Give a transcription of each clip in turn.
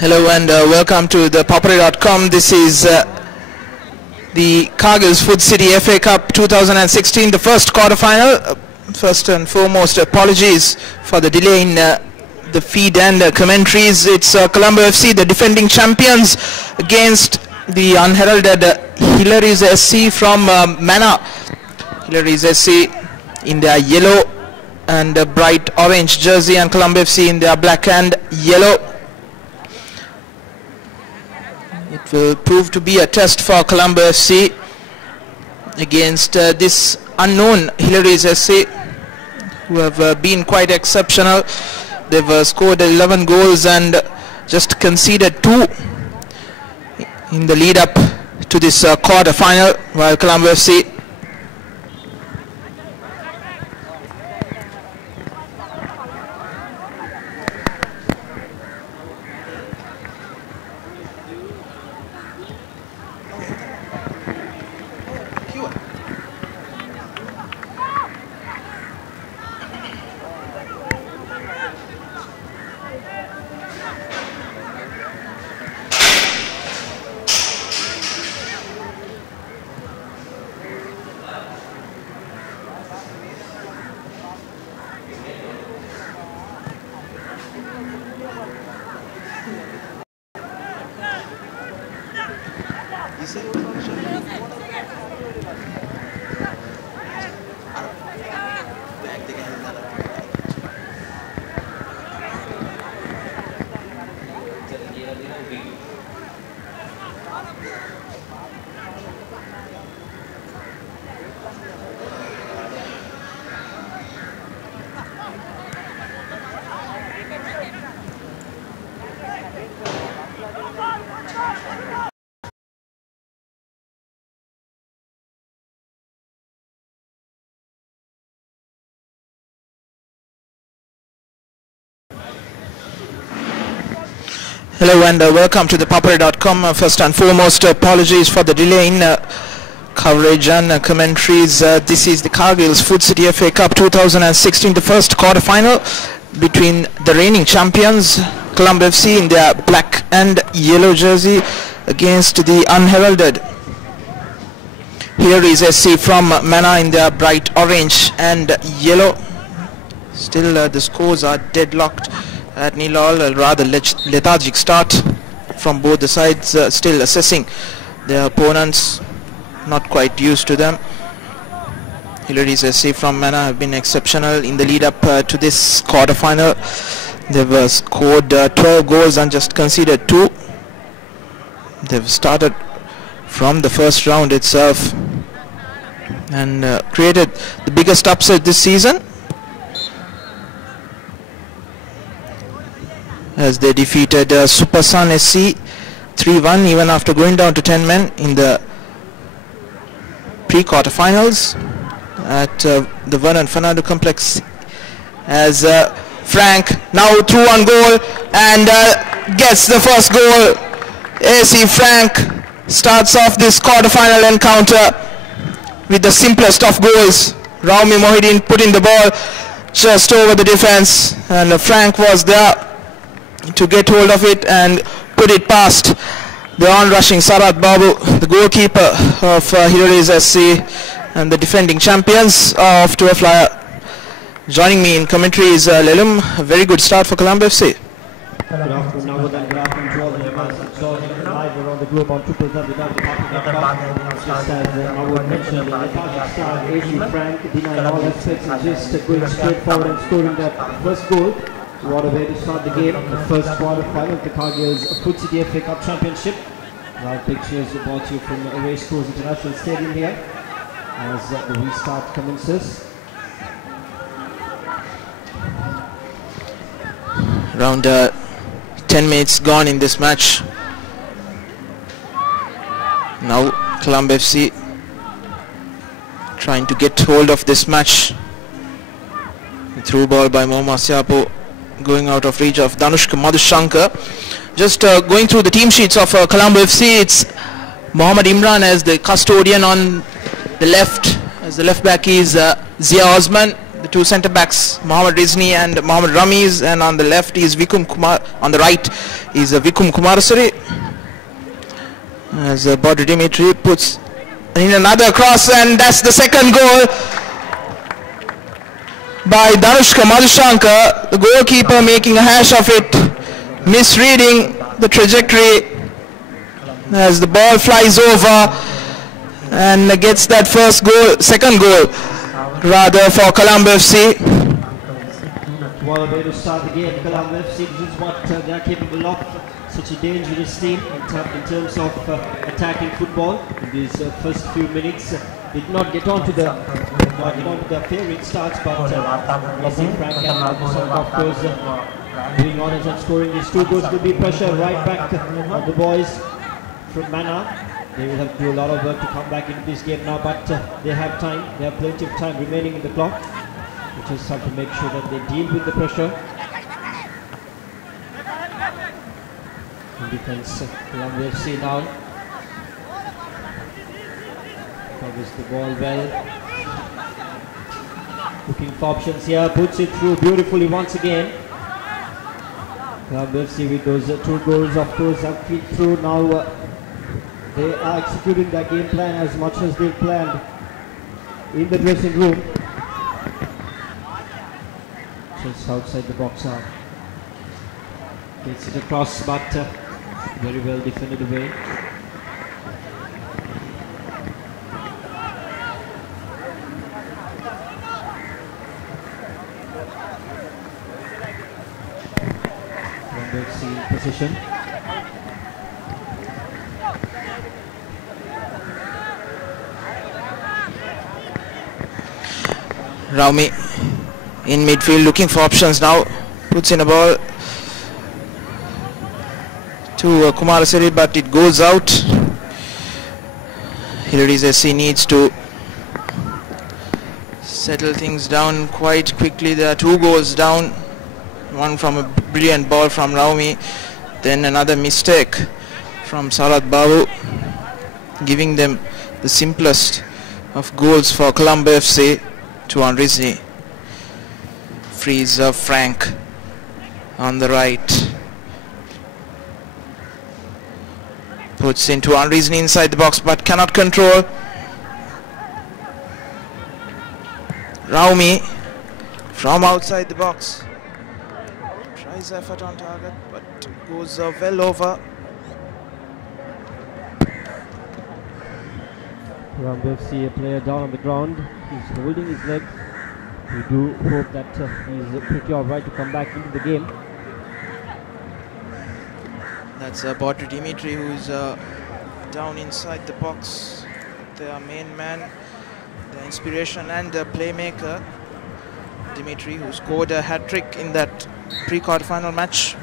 Hello and welcome to ThePapare.com. This is the Cargill's Food City FA Cup 2016, the first quarter-final. First and foremost, apologies for the delay in the feed and commentaries. It's Colombo FC, the defending champions, against the unheralded Hillary's SC from Mana. Hillary's SC in their yellow and bright orange jersey, and Colombo FC in their black and yellow. It will prove to be a test for Colombo FC against this unknown Hillary's SC, who have been quite exceptional. They've scored 11 goals and just conceded 2 in the lead up to this quarter final, while Colombo FC Hello and welcome to ThePapare.com. First and foremost, apologies for the delay in coverage and commentaries. This is the Cargill's Food City FA Cup 2016, the first quarter-final between the reigning champions, Colombo FC, in their black and yellow jersey, against the unheralded Hillary's SC from Mana in their bright orange and yellow. Still, the scores are deadlocked at nil-all, a rather lethargic start from both the sides, still assessing their opponents, not quite used to them. Hillary's SC from Mana have been exceptional in the lead-up to this quarter-final. They've scored 12 goals and just conceded 2. They've started from the first round itself and created the biggest upset this season, as they defeated Super Sun SC 3-1 even after going down to 10 men in the pre-quarterfinals at the Vernon Fernando complex, as Frank now through on goal and gets the first goal. AC Frank starts off this quarterfinal encounter with the simplest of goals. Raumi Mohideen putting the ball just over the defense, and Frank was there to get hold of it and put it past the on-rushing Sarat Babu, the goalkeeper of Hillary's SC and the defending champions of Tour Flyer. Joining me in commentary is Lelum. A very good start for Colombo FC. Good afternoon, good afternoon to all the members joining live around the globe on www.papare.com. Just as I would mention, the lethargic start, AC Frank denying all aspects and just going straight forward and scoring that first goal. What a way to start the game, the first quarter-final of the Cargill's Food City FA Cup Championship. Live pictures brought to you from the Racecourse International Stadium here as the restart commences. Around 10 minutes gone in this match. Now Colombo FC trying to get hold of this match. The through ball by Mohammad Siapo going out of reach of Danushka Madhushankar. Just going through the team sheets of Colombo FC, it's Mohammad Imran as the custodian on the left, as the left back is Zia Osman, the two centre backs, Mohammad Rizni and Mohammad Ramiz, and on the left is Vikum Kumar, on the right is Vikum Kumarasuri. As Bodri Dimitri puts in another cross, and that's the second goal by Danushka Madhushankar, the goalkeeper making a hash of it, misreading the trajectory as the ball flies over and gets that second goal rather for Colombo FC. Well, way to start the game. Colombo FC, this is what they are capable of. Such a dangerous team in terms of attacking football. In these first few minutes, did not get on to the favourite starts, but Frank and of course doing honors and scoring these two goals. Will be pressure right back on the boys from Mana. They will have to do a lot of work to come back into this game now, but they have time. They have plenty of time remaining in the clock. They just have to make sure that they deal with the pressure. In defense, Colombo FC now covers the ball well. Looking for options here, puts it through beautifully once again. Colombo FC with those two goals, of course, have feed through now. They are executing their game plan as much as they've planned in the dressing room. Just outside the box now. Gets it across, but very well defended away. Colombo FC in position. Raumi in midfield looking for options now, puts in a ball to Kumarasiri, but it goes out. Hilari's SC needs to settle things down quite quickly. There are two goals down, one from a brilliant ball from Raumi, then another mistake from Sarat Babu, giving them the simplest of goals for Colombo FC. To on Rizni, frees Frank on the right, puts into on Rizni inside the box but cannot control. Raumi from outside the box tries effort on target but goes well over. Colombo FC, a player down on the ground. He's holding his leg. We do hope that he's pretty alright to come back into the game. That's Bodri Dimitri, who's down inside the box. Their main man, the inspiration and the playmaker. Dimitri, who scored a hat-trick in that pre-quarterfinal match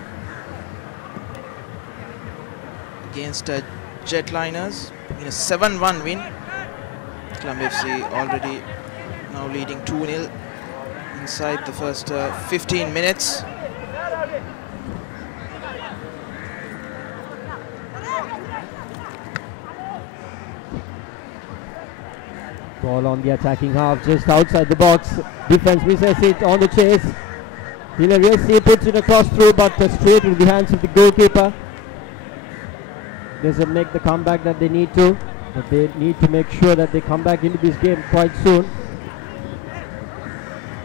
against Jetliners in a 7-1 win. Colombo FC already now leading 2-0 inside the first 15 minutes. Ball on the attacking half, just outside the box. Defense misses it on the chase. Hilarious puts it across through, but straight into the hands of the goalkeeper. Doesn't make the comeback that they need to. But they need to make sure that they come back into this game quite soon.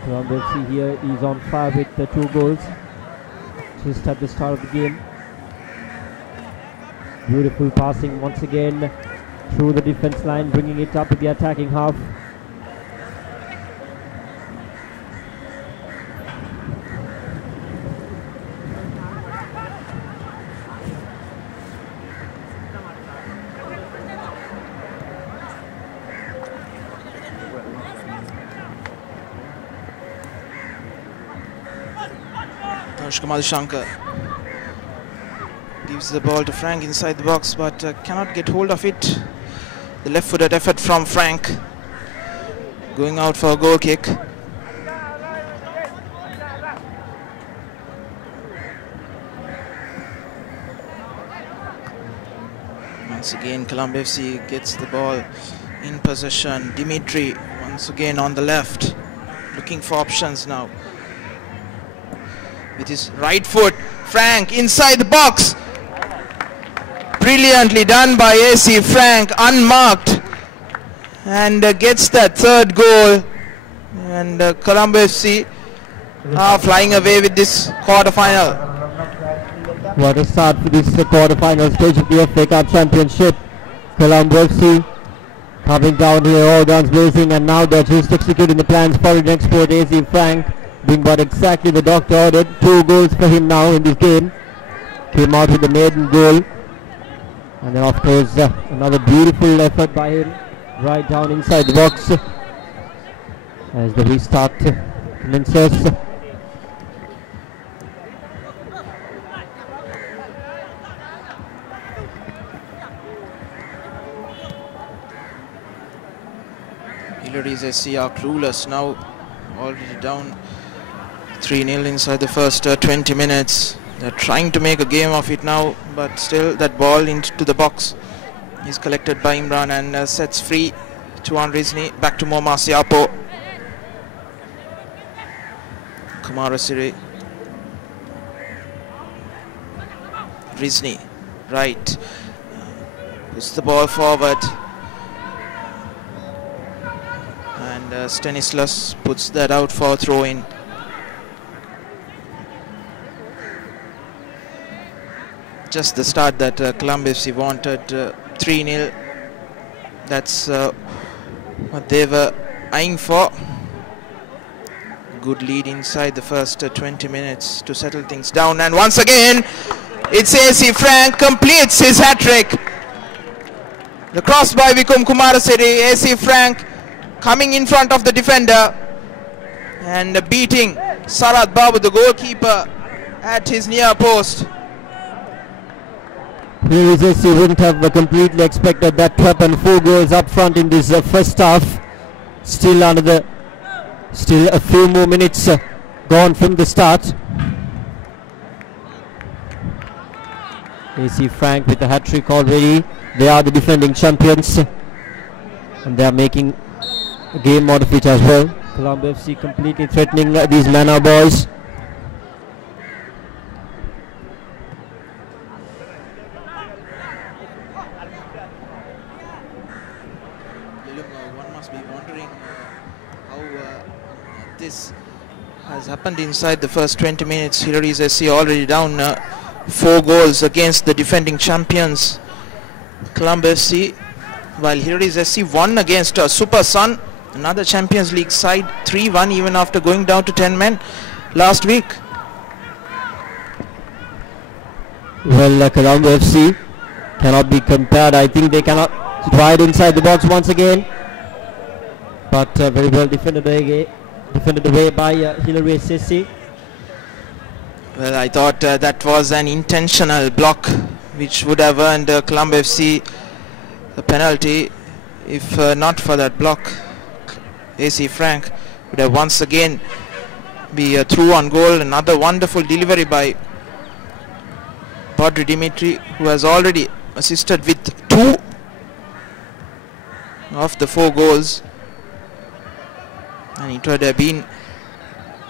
Colombo FC here is on fire with the 2 goals just at the start of the game. Beautiful passing once again through the defense line, bringing it up to the attacking half. Madhushankar gives the ball to Frank inside the box but cannot get hold of it. The left-footed effort from Frank, going out for a goal kick. Once again Colombo FC gets the ball in possession. Dimitri once again on the left, looking for options now. With his right foot, Frank inside the box. Brilliantly done by AC Frank, unmarked, and gets that third goal. And Colombo FC are flying away with this quarter-final. What a start for this quarter-final stage of the FA Cup Championship. Colombo FC coming down here, all guns blazing, and now they're just executing the plans for the next sport. AC Frank doing what exactly the doctor ordered. 2 goals for him now in this game. Came out with the maiden goal. And then of course another beautiful effort by him right down inside the box as the restart commences. Hillary's SC are clueless now, already down 3-0 inside the first 20 minutes. They're trying to make a game of it now, but still that ball into the box is collected by Imran and sets free Tuan Rizni. Back to Mohammad Siapo. Kumarasiri. Rizni, right. Puts the ball forward. And Stanislas puts that out for a throw-in. Just the start that Colombo FC wanted, 3-0. That's what they were eyeing for. Good lead inside the first 20 minutes to settle things down. And once again, it's AC Frank completes his hat-trick. The cross by Vikum Kumarasiri. AC Frank coming in front of the defender and beating Sarat Babu, the goalkeeper, at his near post. Hillary's wouldn't have completely expected that to happen. 4 goals up front in this first half. Still a few more minutes gone from the start. AC Frank with a hat-trick already. They are the defending champions and they are making a game out of it as well. Colombo FC completely threatening these Mana boys. One must be wondering how this has happened inside the first 20 minutes. Hillary's SC already down 4 goals against the defending champions Colombo FC, while Hillary's SC won against Super Sun, another Champions League side, 3-1 even after going down to 10 men last week. Well, Colombo FC cannot be compared. I think they cannot ride inside the box once again, but very well defended away by Hillary SC. Well, I thought that was an intentional block which would have earned Colombo FC the penalty. If not for that block, AC Frank would have once again be through on goal. Another wonderful delivery by Padri Dimitri, who has already assisted with 2 of the 4 goals, and it would have been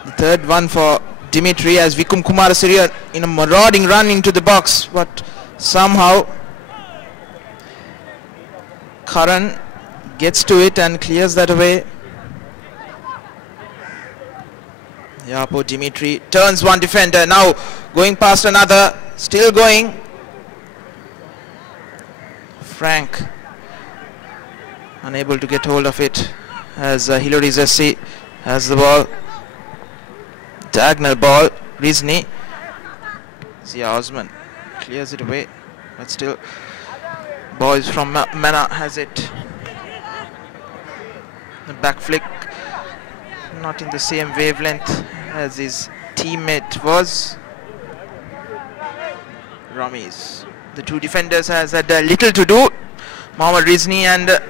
the third one for Dimitri as Vikum Kumarasiri in a marauding run into the box, but somehow Karan gets to it and clears that away. Yapo Dimitri turns one defender, now going past another, still going. Frank unable to get hold of it as Hillary's SC has the ball. Diagonal ball, Rizni. Zia Osman clears it away, but still boys from Mana has it. The back flick not in the same wavelength as his teammate was. Ramiz. The 2 defenders has had little to do, Mohammad Rizni and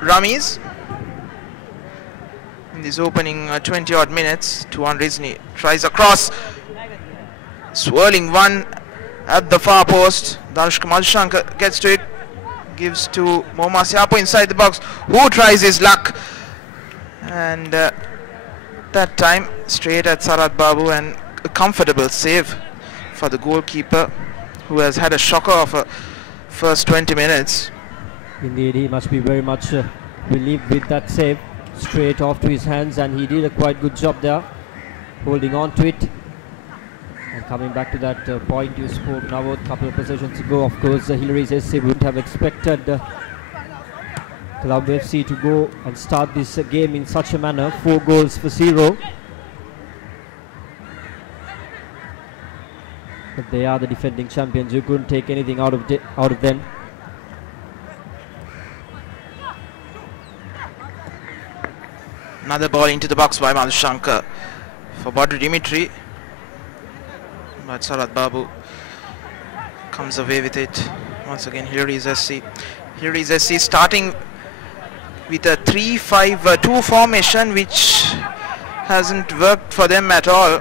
Ramiz. In this opening 20 odd minutes, Tuan Rizni tries a cross, swirling one at the far post. Danush Kamal Shankar gets to it, gives to Mohammad Siapo inside the box, who tries his luck, and That time straight at Sarat Babu, and a comfortable save for the goalkeeper, who has had a shocker of a first 20 minutes. Indeed, he must be very much relieved with that save. Straight off to his hands, and he did a quite good job there, holding on to it. And coming back to that point you spoke now a couple of possessions ago, of course, Hillary's SC wouldn't have expected Colombo FC to go and start this game in such a manner. 4 goals for 0. But they are the defending champions. You couldn't take anything out of them. Another ball into the box by Madhushankar for Badru Dimitri. But Sarat Babu comes away with it. Once again, Hillary's SC. Hillary's SC starting with a 3-5-2 formation, which hasn't worked for them at all.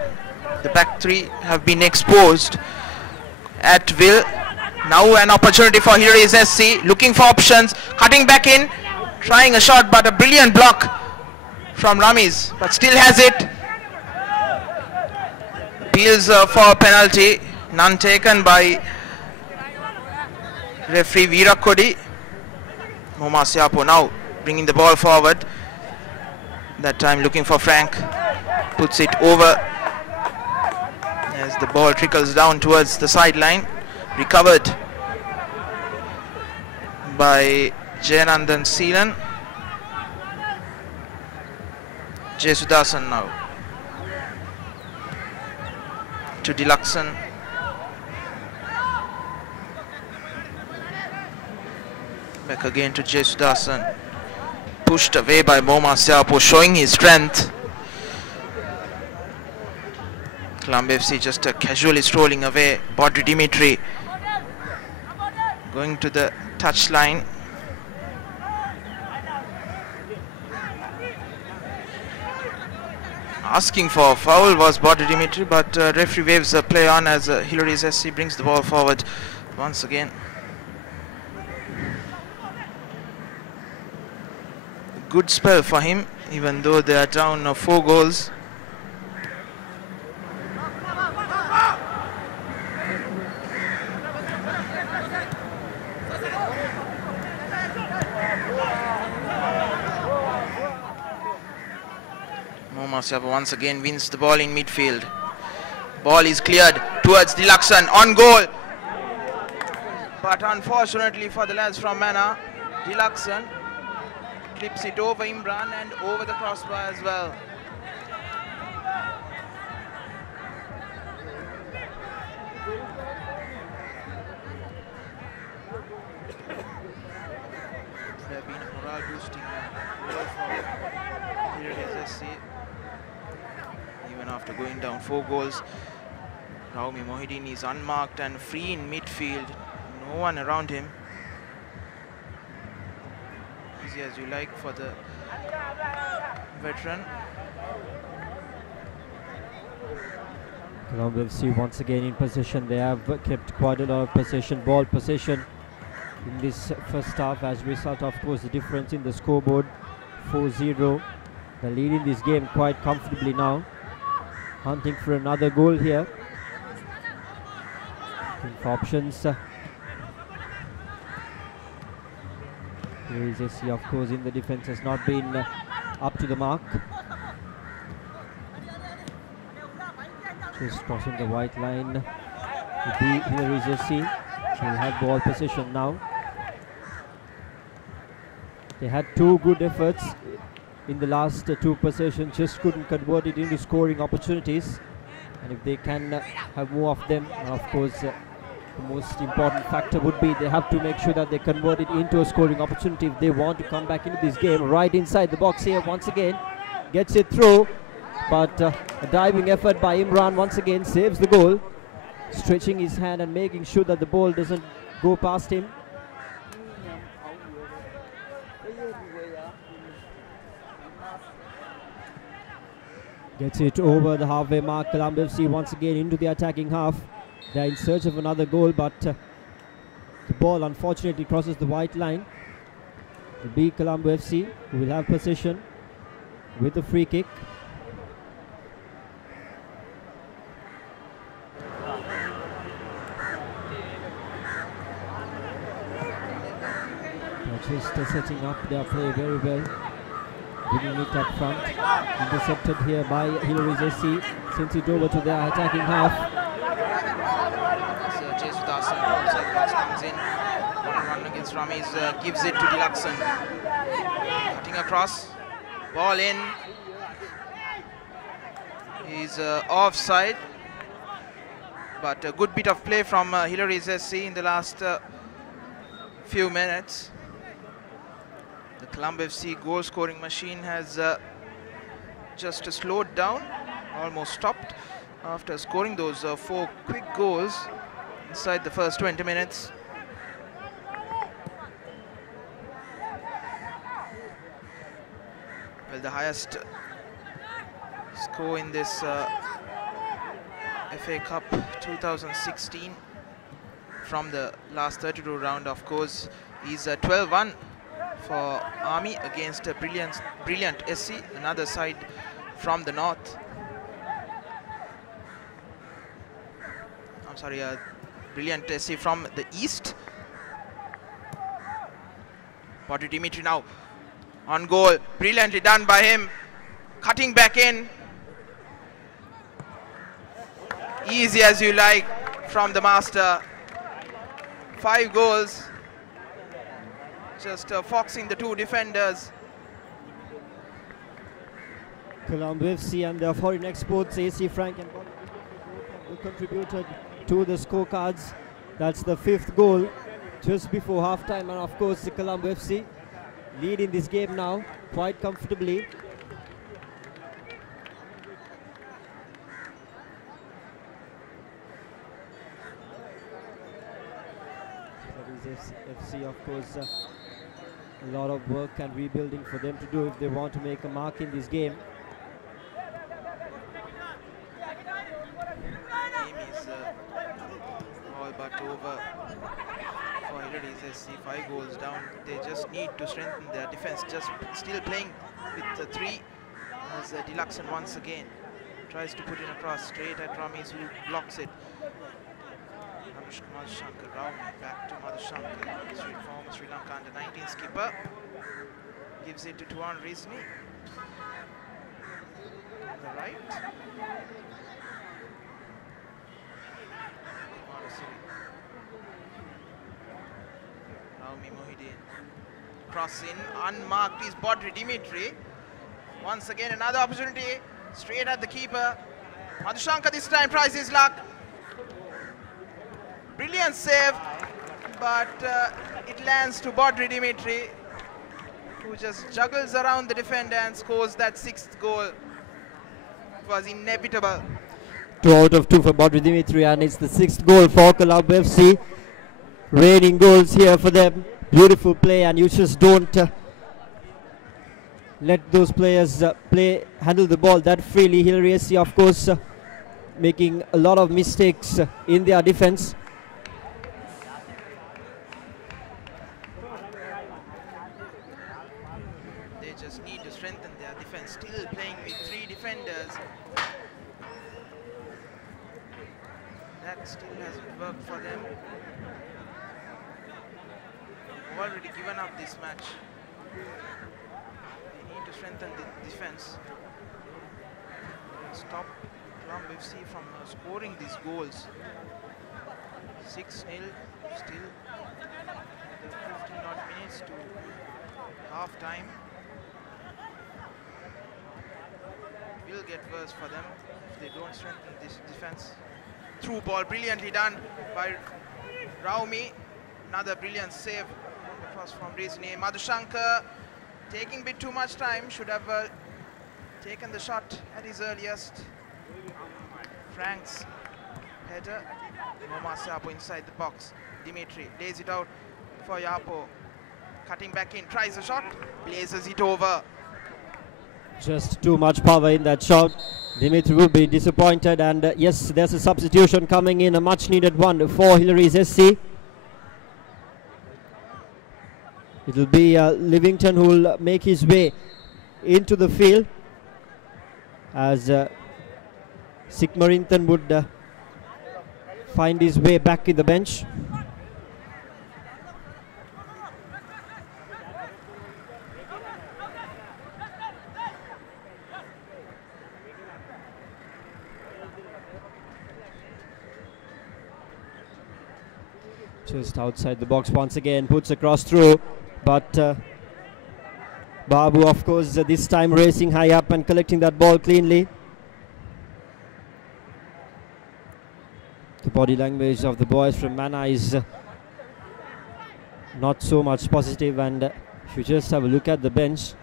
The back three have been exposed at will. Now an opportunity for Hillary's SC, looking for options, cutting back in, trying a shot, but a brilliant block from Ramiz, but still has it. Appeals for a penalty, none taken by referee Veera Kodi. Moma Siapo now bringing the ball forward. That time looking for Frank, puts it over as the ball trickles down towards the sideline. Recovered by Jayanandan Seelan. Jesudasan now to Dilaxan. Back again to Jesudasan. Pushed away by Moma Siapo, showing his strength. Colombo FC just casually strolling away. Badru Dimitri going to the touchline. Asking for a foul was Badru Dimitri, but referee waves the play on as Hillary's SC brings the ball forward once again. Good spell for him, even though they are down 4 goals. Masiapa once again wins the ball in midfield. Ball is cleared towards Dilaxan, on goal. But unfortunately for the lads from Mana, Dilaxan clips it over Imran and over the crossbar as well. There have been a morale boosting goal for Hillary's SC. Even after going down 4 goals, Raumi Mohideen is unmarked and free in midfield. No one around him. Easy as you like for the veteran. Colombo FC once again in possession. They have kept quite a lot of possession, ball possession in this first half. As a result, of course, the difference in the scoreboard, 4-0. They're leading this game quite comfortably now. Hunting for another goal here. Looking for options. Here is SC, of course, in the defense has not been up to the mark. Just crossing the white line. Here is SC. Will have ball possession now. They had 2 good efforts in the last 2 possessions, just couldn't convert it into scoring opportunities. And if they can have more of them, of course, the most important factor would be they have to make sure that they convert it into a scoring opportunity if they want to come back into this game. Right inside the box here once again, gets it through, but a diving effort by Imran once again saves the goal, stretching his hand and making sure that the ball doesn't go past him. Gets it over the halfway mark. Colombo FC once again into the attacking half. They're in search of another goal, but the ball unfortunately crosses the white line. It'll be Colombo FC who will have possession with the free kick. just setting up their play very well, bringing it up front. Intercepted here by Hillary's SC. Sends it over to their attacking half. James Dasan comes in. Run against Ramesh, gives it to Dilaxan. Cutting across. Ball in. He's offside. But a good bit of play from Hillary's SC in the last few minutes. The Colombo FC goal scoring machine has just slowed down, almost stopped after scoring those 4 quick goals inside the first 20 minutes. Well, the highest score in this FA Cup 2016 from the last 32 round, of course, is 12-1 for Army against a brilliant SC, another side from the north. I'm sorry, brilliant SC from the east. Bodri Dimitri now on goal, brilliantly done by him, cutting back in. Easy as you like from the master. 5 goals, just foxing the 2 defenders. Colombo FC and their foreign exports, AC Frank and Bob, contributed to the scorecards. That's the 5th goal just before half-time, and of course the Colombo FC lead in this game now quite comfortably. FC, of course, a lot of work and rebuilding for them to do if they want to make a mark in this game. Game is all but over for Hillary's SC. 5 goals down. They just need to strengthen their defense. Just still playing with 3 as Dilaxan once again tries to put in across straight at Ramesh, who blocks it. Madhushankar Rao back to Madhushankar, straight form Sri Lanka under 19 skipper, gives it to Tuan Rizni on the right. Raumi Mohideen, cross in, unmarked is Bodri Dimitri. Once again another opportunity, straight at the keeper. Madhushankar this time tries his luck. Brilliant save, but it lands to Bodri Dimitri, who just juggles around the defender and scores that 6th goal. It was inevitable. 2 out of 2 for Bodri Dimitri, and it's the 6th goal for Colombo FC. Raining goals here for them. Beautiful play, and you just don't let those players handle the ball that freely. Hillary SC, of course, making a lot of mistakes in their defense. Still playing with 3 defenders. That still hasn't worked for them. They've already given up this match. They need to strengthen the defense. Stop Colombo FC from scoring these goals. 6-0 still. 15 odd minutes to half time. Will get worse for them if they don't strengthen this defense. Through ball, brilliantly done by Raumi. Another brilliant save across from Rizni. Madhushankar taking a bit too much time, should have taken the shot at his earliest. Frank's header. Moma Sapo inside the box. Dimitri lays it out for Yapo. Cutting back in, tries a shot, blazes it over. Just too much power in that shot. Dimitri will be disappointed, and yes, there's a substitution coming in, a much needed one for Hillary's SC. It will be Livington who will make his way into the field, as Sigmarinton would find his way back in the bench. Just outside the box once again, puts across through, but Babu, of course, this time racing high up and collecting that ball cleanly. The body language of the boys from Mana is not so much positive, and if you just have a look at the bench,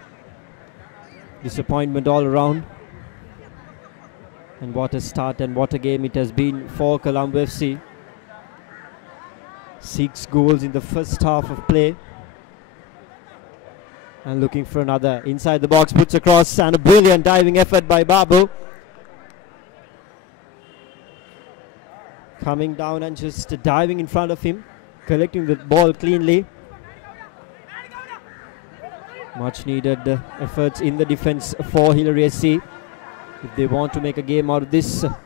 disappointment all around. And what a start and what a game it has been for Colombo FC. 6 goals in the first half of play. And looking for another. Inside the box, puts across, and a brilliant diving effort by Babu. Coming down and just diving in front of him, collecting the ball cleanly. Much needed efforts in the defense for Hillary SC if they want to make a game out of this. Apart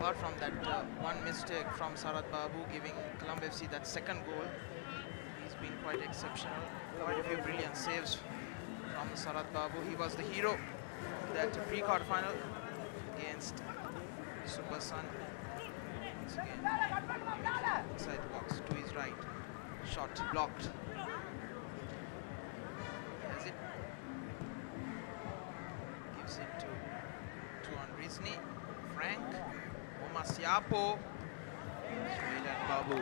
from that one mistake from Sarat Babu giving Colombo FC that second goal, he's been quite exceptional. Quite a few brilliant saves from Sarat Babu. He was the hero of that pre-quarter final against Super Sun. Once again, inside the box to his right. Shot blocked. Has it. Gives it to Rizni. Frank. Omasiapo. Straight at Babu.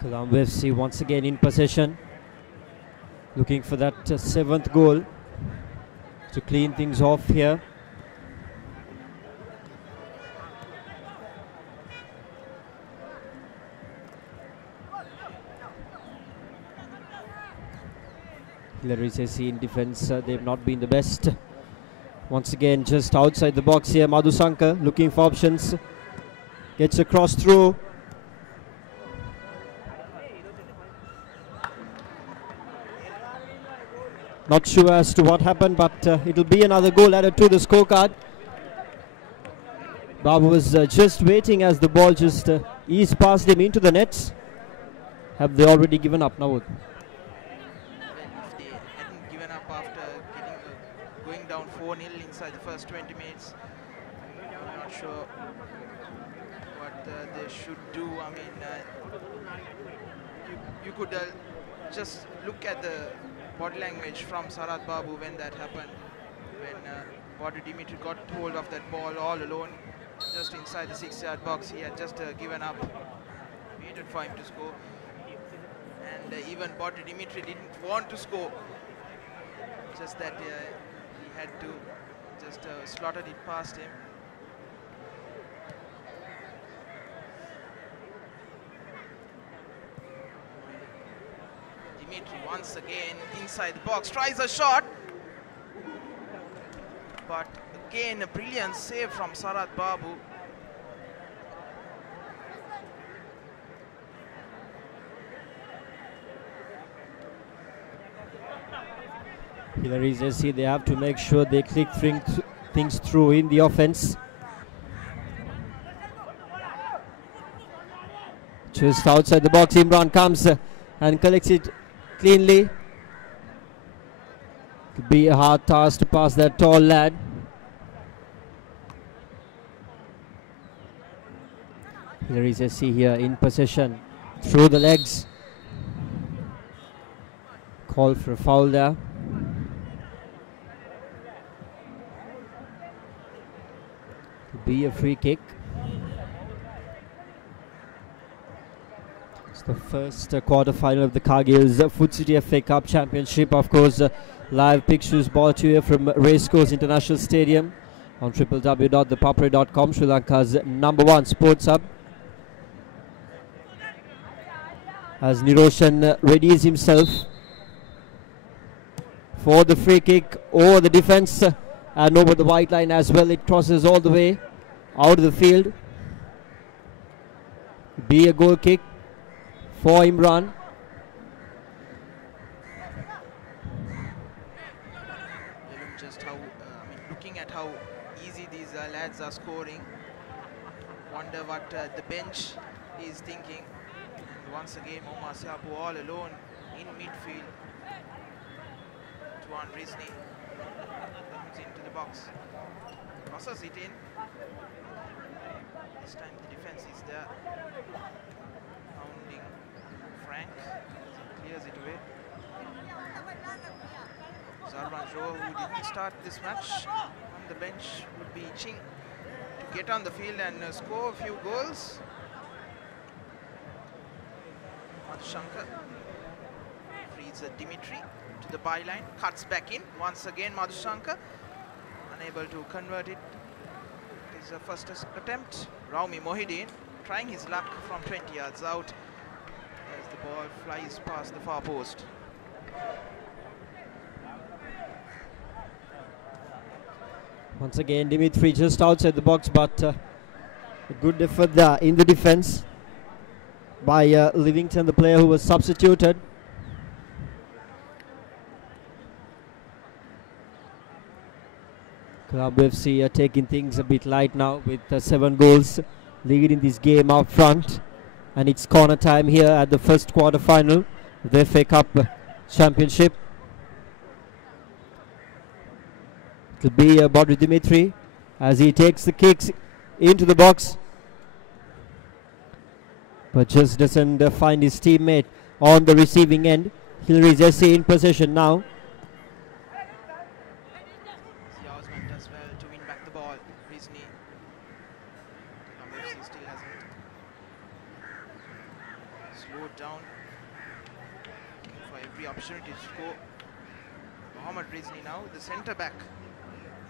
Colombo FC once again in possession, looking for that 7th goal to clean things off here. Hillary SC in defense, they've not been the best. Once again, just outside the box here, Madhusankar looking for options, gets across through. Not sure as to what happened, but it'll be another goal added to the scorecard. Babu was just waiting as the ball just eased past him into the nets. Have they already given up now? If they hadn't given up after going down 4-0 inside the first 20 minutes, I'm not sure what they should do. I mean, you could just look at the body language from Sarat Babu when that happened, when Badu Dimitri got hold of that ball all alone just inside the 6-yard box. He had just given up, waited for him to score, and even Badu Dimitri didn't want to score, just that he had to just slotted it past him. Dimitri once again inside the box, tries a shot, but again a brilliant save from Sarat Babu. Hillary SC, they have to make sure they click things through in the offense. Just outside the box, Imran comes and collects it cleanly. Could be a hard task to pass that tall lad. Hillary SC here in possession, through the legs. Call for a foul there. Could be a free kick. It's the first quarter-final of the Cargill's Food City FA Cup Championship. Of course, live pictures brought to you from Racecourse International Stadium on www.ThePapare.com, Sri Lanka's #1 sports hub. As Niroshan readies himself for the free kick over the defense and over the white line as well. It crosses all the way out of the field. Be a goal kick for Imran. Just how, looking at how easy these lads are scoring, wonder what the bench he's thinking. And once again, Omar Siapu all alone in midfield. Tuan Rizni comes into the box, crosses it in. This time the defense is there, hounding Frank as he clears it away. Zarban Jo, who didn't start this match on the bench, would be itching to get on the field and score a few goals. Madhushankar frees Dimitri to the byline, cuts back in. Once again, Madhushankar unable to convert it. It is a first attempt. Raumi Mohideen trying his luck from 20 yards out as the ball flies past the far post. Once again, Dimitri just outside the box, but a good effort there in the defense by Livington, the player who was substituted. Colombo FC are taking things a bit light now with 7 goals leading this game up front, and it's corner time here at the first quarter final of the FA Cup Championship. It'll be Bodri Dimitri as he takes the kicks into the box, but just doesn't find his teammate on the receiving end. Hilary Zessi in possession now. Osman does well to win back the ball. Rizni. FC still hasn't slowed down. Looking for every opportunity to score. Mohammad Rizni now, the centre back.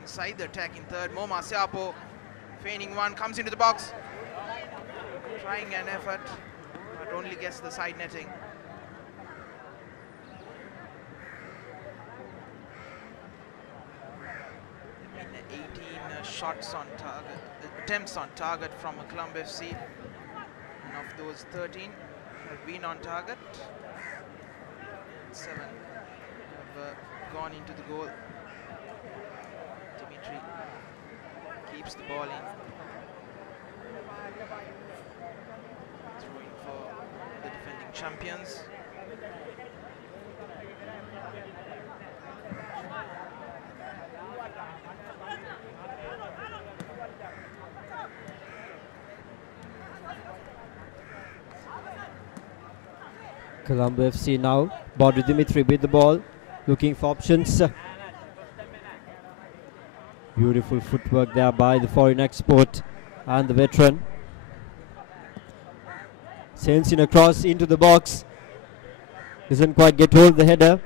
Inside the attack in third. Moma Siapo feigning one, comes into the box. Trying an effort, but only gets the side netting. In 18 shots on target, attempts on target from Colombo FC. And of those, 13 have been on target. 7 have gone into the goal. Dimitri keeps the ball in. Throwing for the defending champions. Colombo FC now. Bodri Dimitri with the ball, looking for options. Beautiful footwork there by the foreign export and the veteran. Sends in a cross into the box. Doesn't quite get hold of the header.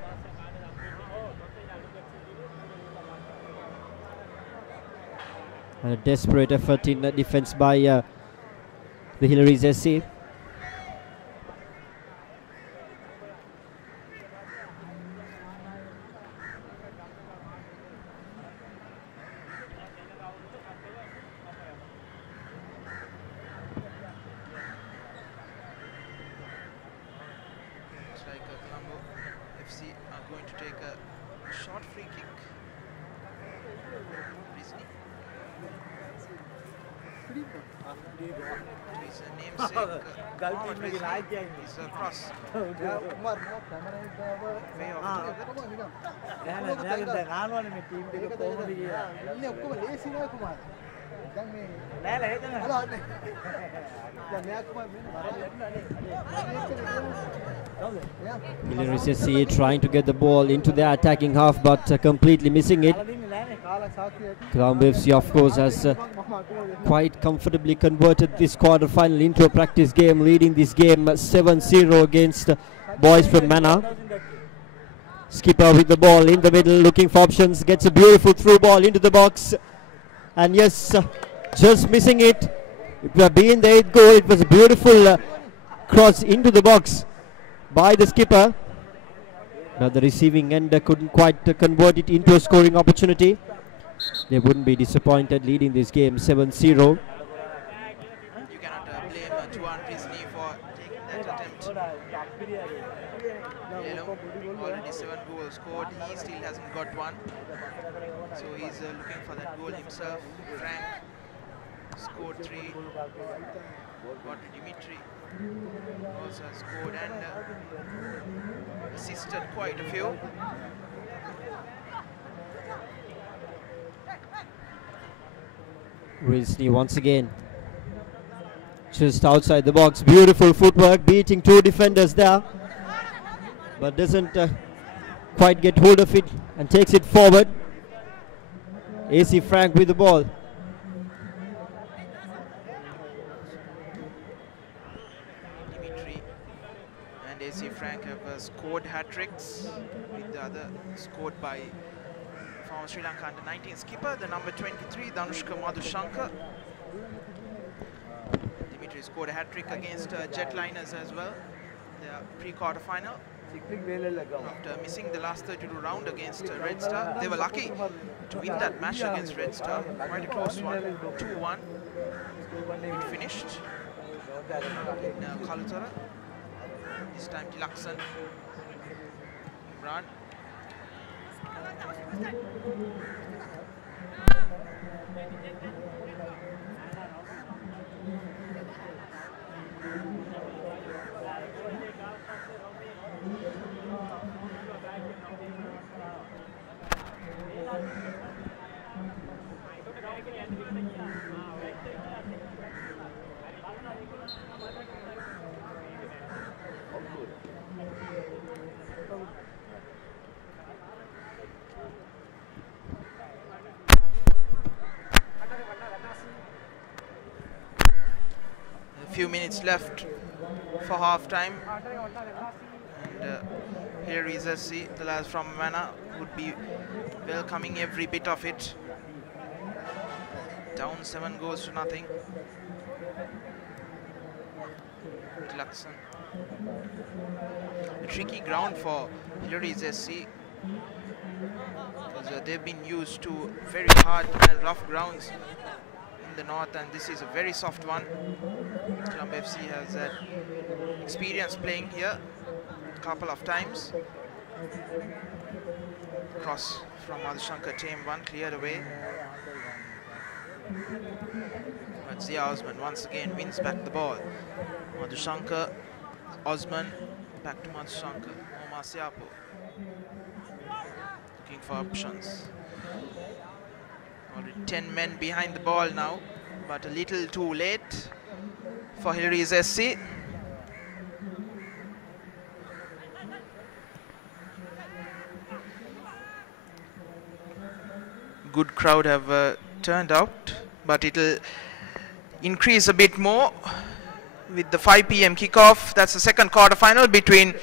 And a desperate effort in defense by the Hilary Zessi. Hilary Zessi trying to get the ball into the attacking half, but completely missing it. Colombo FC, of course, has quite comfortably converted this quarter final into a practice game, leading this game 7-0 against boys from Mana. Skipper with the ball in the middle, looking for options, gets a beautiful through ball into the box, and yes, just missing it. It would have been the 8th goal. It was a beautiful cross into the box by the skipper, but the receiving end couldn't quite convert it into a scoring opportunity. They wouldn't be disappointed leading this game 7-0. You cannot blame Tuan Rizni for taking that attempt. Already 7 goals scored. He still hasn't got one, so he's looking for that goal himself. Frank scored 3. But Dimitri also scored and assisted quite a few. Rizny once again. Just outside the box. Beautiful footwork, beating two defenders there. But doesn't quite get hold of it and takes it forward. AC Frank with the ball. Dimitri and AC Frank have scored hat-tricks, with the other scored by former Sri Lanka under-19 skipper, the number 23, Danushka Madhushankar. Dimitri scored a hat-trick against Jetliners as well, their pre-quarter final. After missing the last 32 round against Red Star, they were lucky to win that match against Red Star. Quite a close one, 2-1. It finished in Kalutara. This time Tilaksan, Imran. A few minutes left for half time, and here is SC, the lads from Mana, would be welcoming every bit of it. Down 7 goals to nothing. Tilaksan. A tricky ground for Hillary's SC, because they've been used to very hard and rough grounds in the north, and this is a very soft one. Colombo FC has experience playing here a couple of times. Cross from Madhushankar, tame one, cleared away. But Zia Osman once again wins back the ball. Madhushankar, Osman, back to Madhushankar. Omar Siapo looking for options. Already 10 men behind the ball now, but a little too late for Hillary's SC. Good crowd have turned out, but it'll increase a bit more with the 5 p.m. kickoff. That's the second quarter final between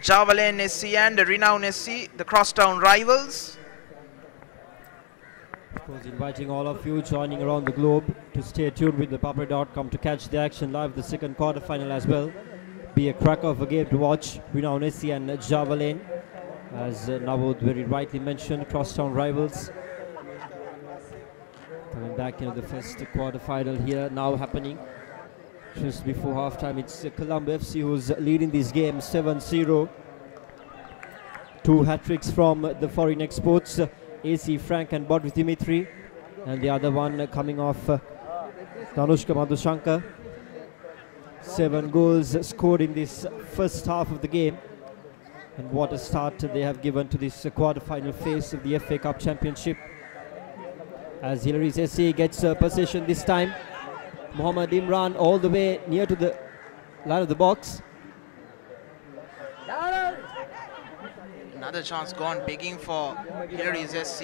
Java Lane SC and Renown SC, the crosstown rivals. Of course, inviting all of you joining around the globe to stay tuned with ThePapare.com to catch the action live, the second quarter final as well. Be a cracker of a game to watch. Renown SC and Java Lane, as Navod very rightly mentioned, crosstown rivals. Coming back into the first quarter final here now happening. Just before halftime, it's Colombo FC who's leading this game 7-0. 2 hat-tricks from the foreign exports, AC Frank and Bodri Dimitri, and the other one coming off Danushka Madhushankar. 7 goals scored in this first half of the game, and what a start they have given to this quarter-final phase of the FA Cup Championship. As Hillary's SC gets possession this time, Mohammad Imran all the way near to the line of the box. Another chance gone, begging for Hillary's SC.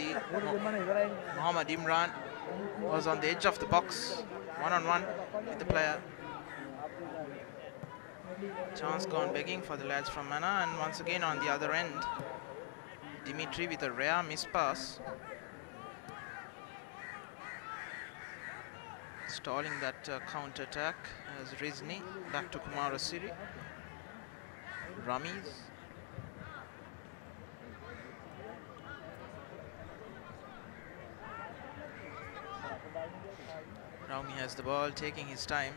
Mohammad Imran was on the edge of the box, one-on-one with the player. Chance gone begging for the lads from Mana, and once again on the other end, Dimitri with a rare miss pass. Stalling that counter-attack as Rizny back to Kumarasiri. Ramiz. Rami has the ball, taking his time.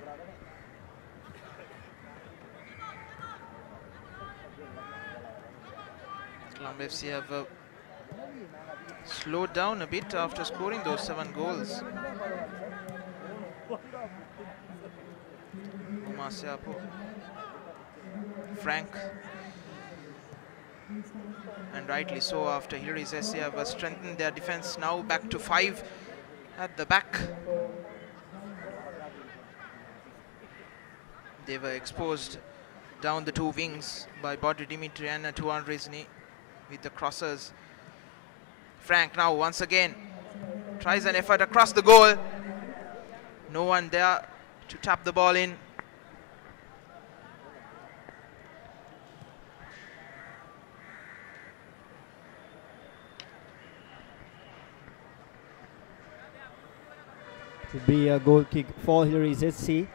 Colombo FC have slowed down a bit after scoring those 7 goals. Frank. And rightly so, after Hilary Zessi have strengthened their defense. Now back to 5 at the back. They were exposed down the 2 wings by Bodri Dimitri and Tuan Rizni with the crossers. Frank now once again tries an effort across the goal. No one there to tap the ball in. To be a goal kick for Hilary Zessi.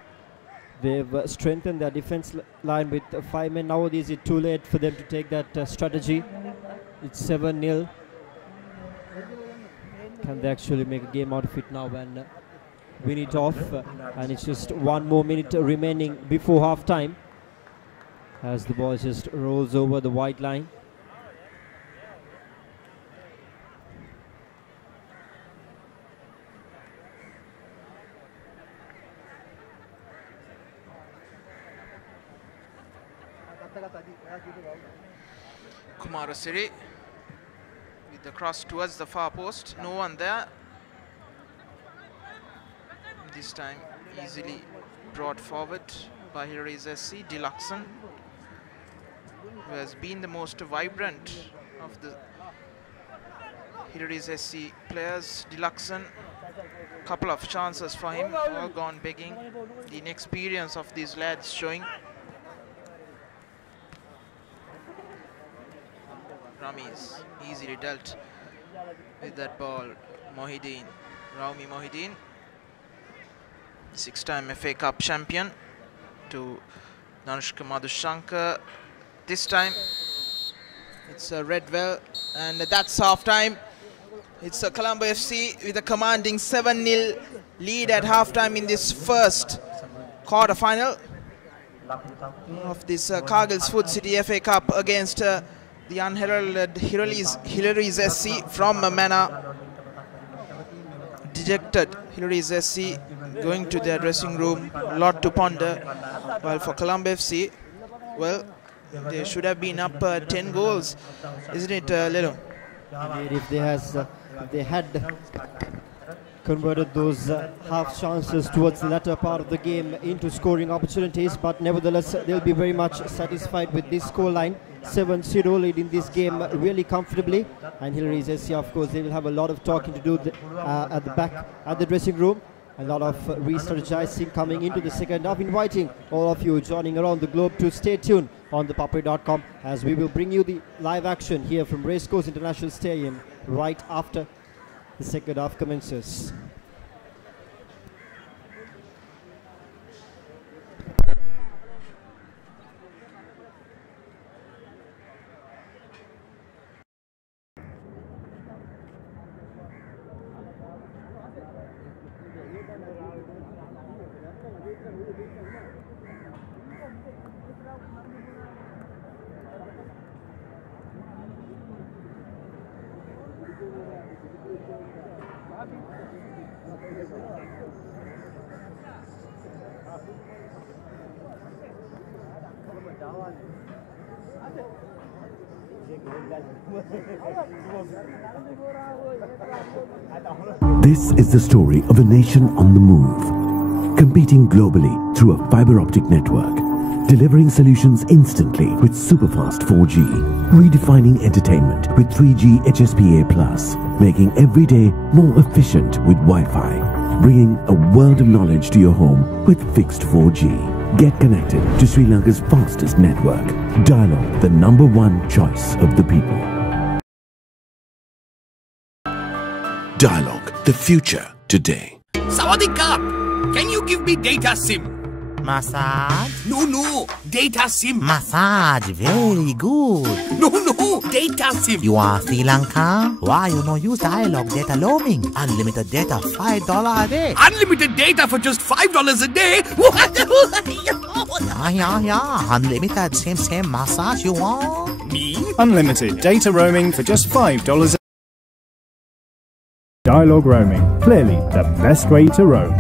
They've strengthened their defense line with 5 men. Nowadays it's too late for them to take that strategy. It's 7-0. Can they actually make a game out of it now and win it off? And it's just 1 more minute remaining before half time as the ball just rolls over the white line. Kumarasiri with the cross towards the far post. No one there. This time easily brought forward by Hilary Zessi. Deluxon, who has been the most vibrant of the Hilary Zessi players. Deluxon, couple of chances for him, all gone begging. The inexperience of these lads showing. Ramis easily dealt with that ball. Mohideen, Raumi Mohideen, 6-time FA Cup champion, to Nanushka Madhushankar. This time it's a Redwell, and that's half time. It's a Colombo FC with a commanding 7-0 lead at half time in this first quarter final of this Cargill's Food City FA Cup against the unheralded Hilary Zessi from Mana. Dejected Hilary Zessi going to their dressing room, a lot to ponder. While for Colombo FC, well, they should have been up 10 goals, isn't it, Lelo? Indeed, if they had converted those half chances towards the latter part of the game into scoring opportunities, but nevertheless they'll be very much satisfied with this scoreline. 7-0 lead in this game really comfortably, and Hilary Zessi, of course, they will have a lot of talking to do at the back at the dressing room. A lot of re-strategizing coming into the second half. Inviting all of you joining around the globe to stay tuned on ThePapare.com as we will bring you the live action here from Racecourse International Stadium right after the second half commences. This is the story of a nation on the move, competing globally through a fiber optic network, delivering solutions instantly with superfast 4G, redefining entertainment with 3G HSPA+, making every day more efficient with Wi-Fi, bringing a world of knowledge to your home with fixed 4G. Get connected to Sri Lanka's fastest network. Dialog, the #1 choice of the people. Dialog, the future today. Sawadee-ka! Can you give me data SIM? Massage? No, data SIM. Massage, very good. No, data SIM. You are Sri Lanka? Why you no use Dialog data roaming? Unlimited data, $5 a day. Unlimited data for just $5 a day? Yeah. Unlimited, same massage you want? Me? Unlimited data roaming for just $5 a day. Dialog roaming, clearly the best way to roam.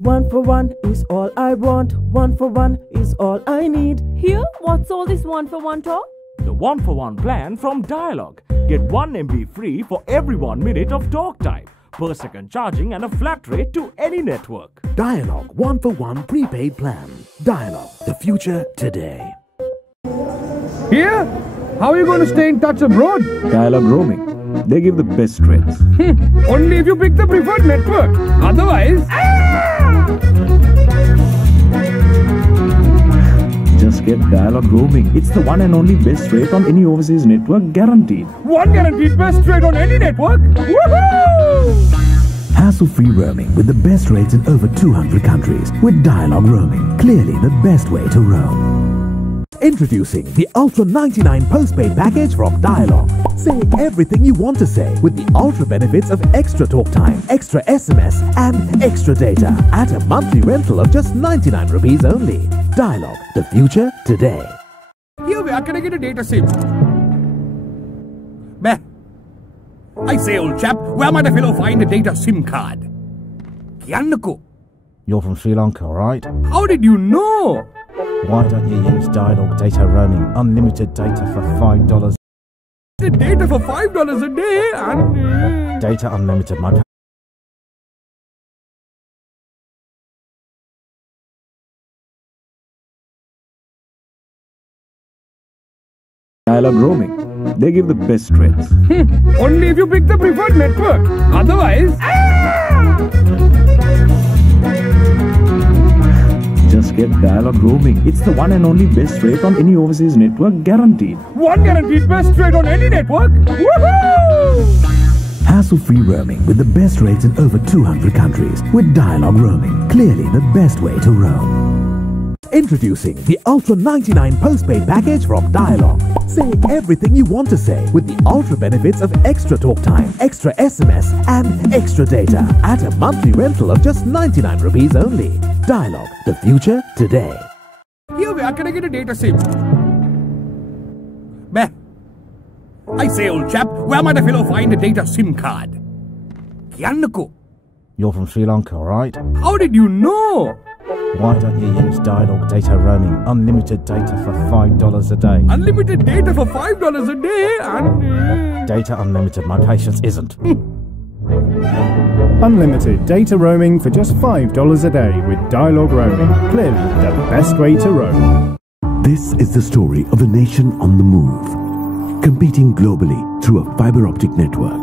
One for one is all I want. One for one is all I need. Here, what's all this one for one talk? The one-for-one plan from Dialog. Get 1 MB free for every 1 minute of talk time, per second charging and a flat rate to any network. Dialog 1-for-1 prepaid plan. Dialog, the future today. Here? How are you going to stay in touch abroad? Dialog roaming. They give the best rates. Only if you pick the preferred network. Otherwise... Just get Dialog roaming. It's the one and only best rate on any overseas network, guaranteed. One guaranteed best rate on any network? Woohoo! Hassle-free roaming with the best rates in over 200 countries with Dialog roaming. Clearly the best way to roam. Introducing the Ultra 99 postpaid package from Dialog. Say everything you want to say with the ultra benefits of extra talk time, extra SMS and extra data at a monthly rental of just 99 rupees only. Dialog, the future today. Here, where can I get a data SIM? Meh. I say, old chap, where might a fellow find a data SIM card? Kiannako. You're from Sri Lanka, right? How did you know? Why don't you use Dialog data roaming? Unlimited data for $5. The data for $5 a day and... Data unlimited, my... Dialog roaming. They give the best rates. Only if you pick the preferred network. Otherwise... Just get Dialog roaming. It's the one and only best rate on any overseas network, guaranteed. One guaranteed best rate on any network? Woohoo! Hassle-free roaming with the best rates in over 200 countries with Dialog roaming. Clearly the best way to roam. Introducing the Ultra 99 postpaid package from Dialog. Say everything you want to say with the ultra benefits of extra talk time, extra SMS and extra data at a monthly rental of just 99 rupees only. Dialog, the future today. Here, where can I get a data SIM? Meh. I say, old chap, where might a fellow find a data SIM card? Kiannako. You're from Sri Lanka, right? How did you know? Why don't you use Dialog data roaming? Unlimited data for $5 a day. Unlimited data for $5 a day and... Data unlimited, my patience isn't. Unlimited data roaming for just $5 a day with Dialog roaming. Clearly the best way to roam. This is the story of a nation on the move, competing globally through a fiber optic network,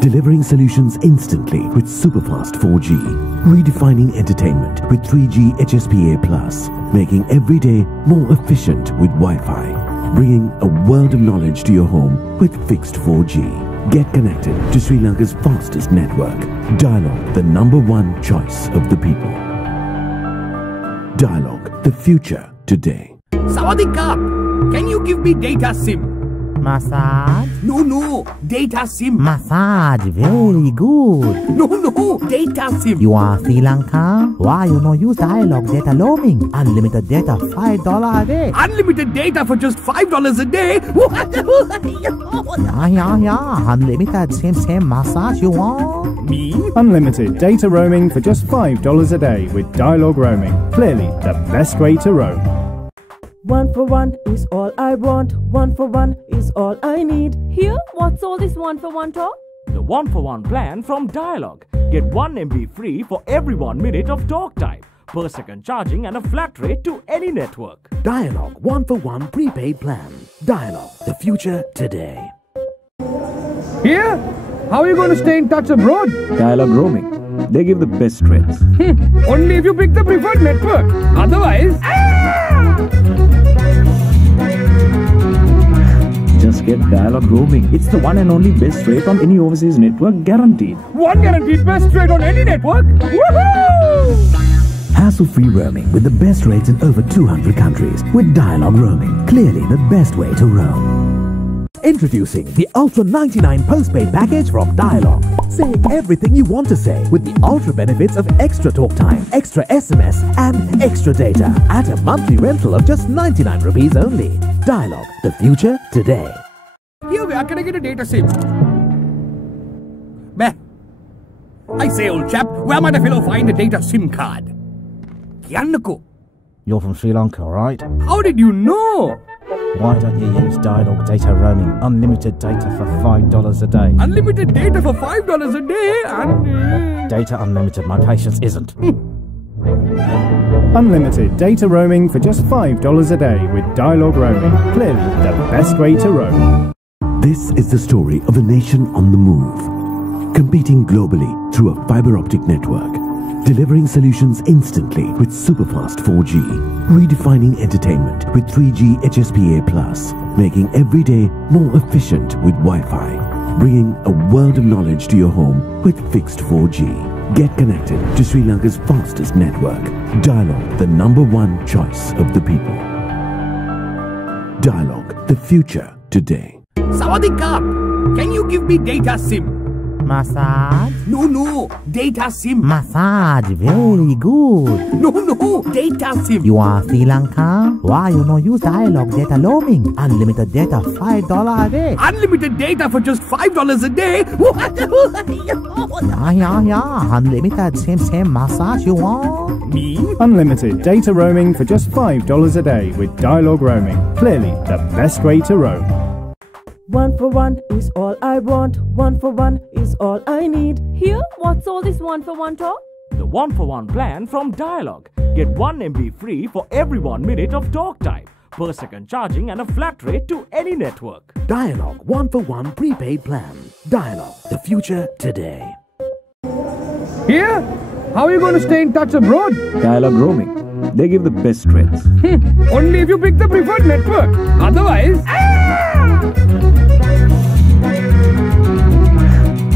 delivering solutions instantly with superfast 4G, redefining entertainment with 3G HSPA+, making every day more efficient with Wi-Fi, bringing a world of knowledge to your home with fixed 4G. Get connected to Sri Lanka's fastest network. Dialog, the #1 choice of the people. Dialog, the future today. Sawadee-Kap. Can you give me data SIM? Massage? No, data SIM. Massage, very good. No, data SIM. You are Sri Lanka? Why you no use Dialog data roaming? Unlimited data, $5 a day. Unlimited data for just $5 a day? Yeah. Unlimited, same massage you want? Me? Unlimited data roaming for just $5 a day with Dialog roaming. Clearly the best way to roam. One for one is all I want. One for one is all I need. Here, what's all this one for one talk? The one-for-one plan from Dialog. Get 1 MB free for every 1 minute of talk time, per second charging and a flat rate to any network. Dialog 1-for-1 prepaid plan. Dialog, the future today. Here? How are you going to stay in touch abroad? Dialog roaming. They give the best rates. Only if you pick the preferred network. Otherwise... Just get Dialog roaming. It's the one and only best rate on any overseas network, guaranteed. One guaranteed best rate on any network? Woohoo! Hassle-free roaming with the best rates in over 200 countries with Dialog roaming. Clearly the best way to roam. Introducing the Ultra 99 postpaid package from Dialog. Say everything you want to say with the ultra benefits of extra talk time, extra SMS and extra data at a monthly rental of just 99 rupees only. Dialog, the future today. Here, where can I get a data SIM? Meh. I say, old chap, where might a fellow find a data SIM card? කියන්නකෝ. You're from Sri Lanka, right? How did you know? Why don't you use Dialog Data Roaming? Unlimited data for $5 a day. Unlimited data for $5 a day and... Data unlimited, my patience isn't. Unlimited data roaming for just $5 a day with Dialog Roaming. Clearly the best way to roam. This is the story of a nation on the move, competing globally through a fiber optic network, delivering solutions instantly with superfast 4G, redefining entertainment with 3G HSPA+, making every day more efficient with Wi-Fi, bringing a world of knowledge to your home with fixed 4G. Get connected to Sri Lanka's fastest network. Dialog, the #1 choice of the people. Dialog, the future today. Sawadikap! Can you give me data SIM? Massage? No, data SIM. Massage, very good. No, data SIM. You are Sri Lanka? Why you no use Dialog Data Roaming? Unlimited data, $5 a day. Unlimited data for just $5 a day? Yeah. Unlimited, same massage you want? Me? Unlimited data roaming for just $5 a day with Dialog Roaming. Clearly the best way to roam. 1 for 1 is all I want. 1 for 1 is all I need. Here, what's all this 1 for 1 talk? The 1-for-1 plan from Dialog. Get 1 MB free for every 1 minute of talk time, per second charging and a flat rate to any network. Dialog 1-for-1 prepaid plan. Dialog, the future today. Here? How are you going to stay in touch abroad? Dialog roaming. They give the best rates. Only if you pick the preferred network. Otherwise...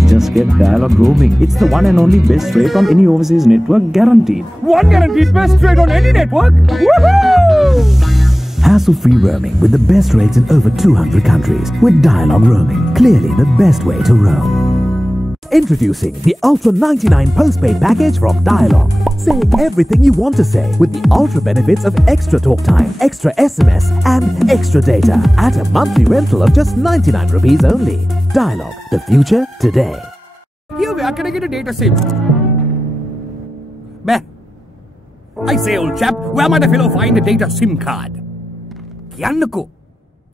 Just get Dialog roaming. It's the one and only best rate on any overseas network, guaranteed. One guaranteed best rate on any network? Woohoo! Hassle-free roaming with the best rates in over 200 countries with Dialog roaming. Clearly the best way to roam. Introducing the Ultra 99 postpaid package from Dialog. Say everything you want to say with the ultra benefits of extra talk time, extra SMS and extra data at a monthly rental of just 99 rupees only. Dialog, the future today. Here, where can I get a data SIM? Bah. I say, old chap, where might a fellow find a data SIM card? කියන්නකෝ.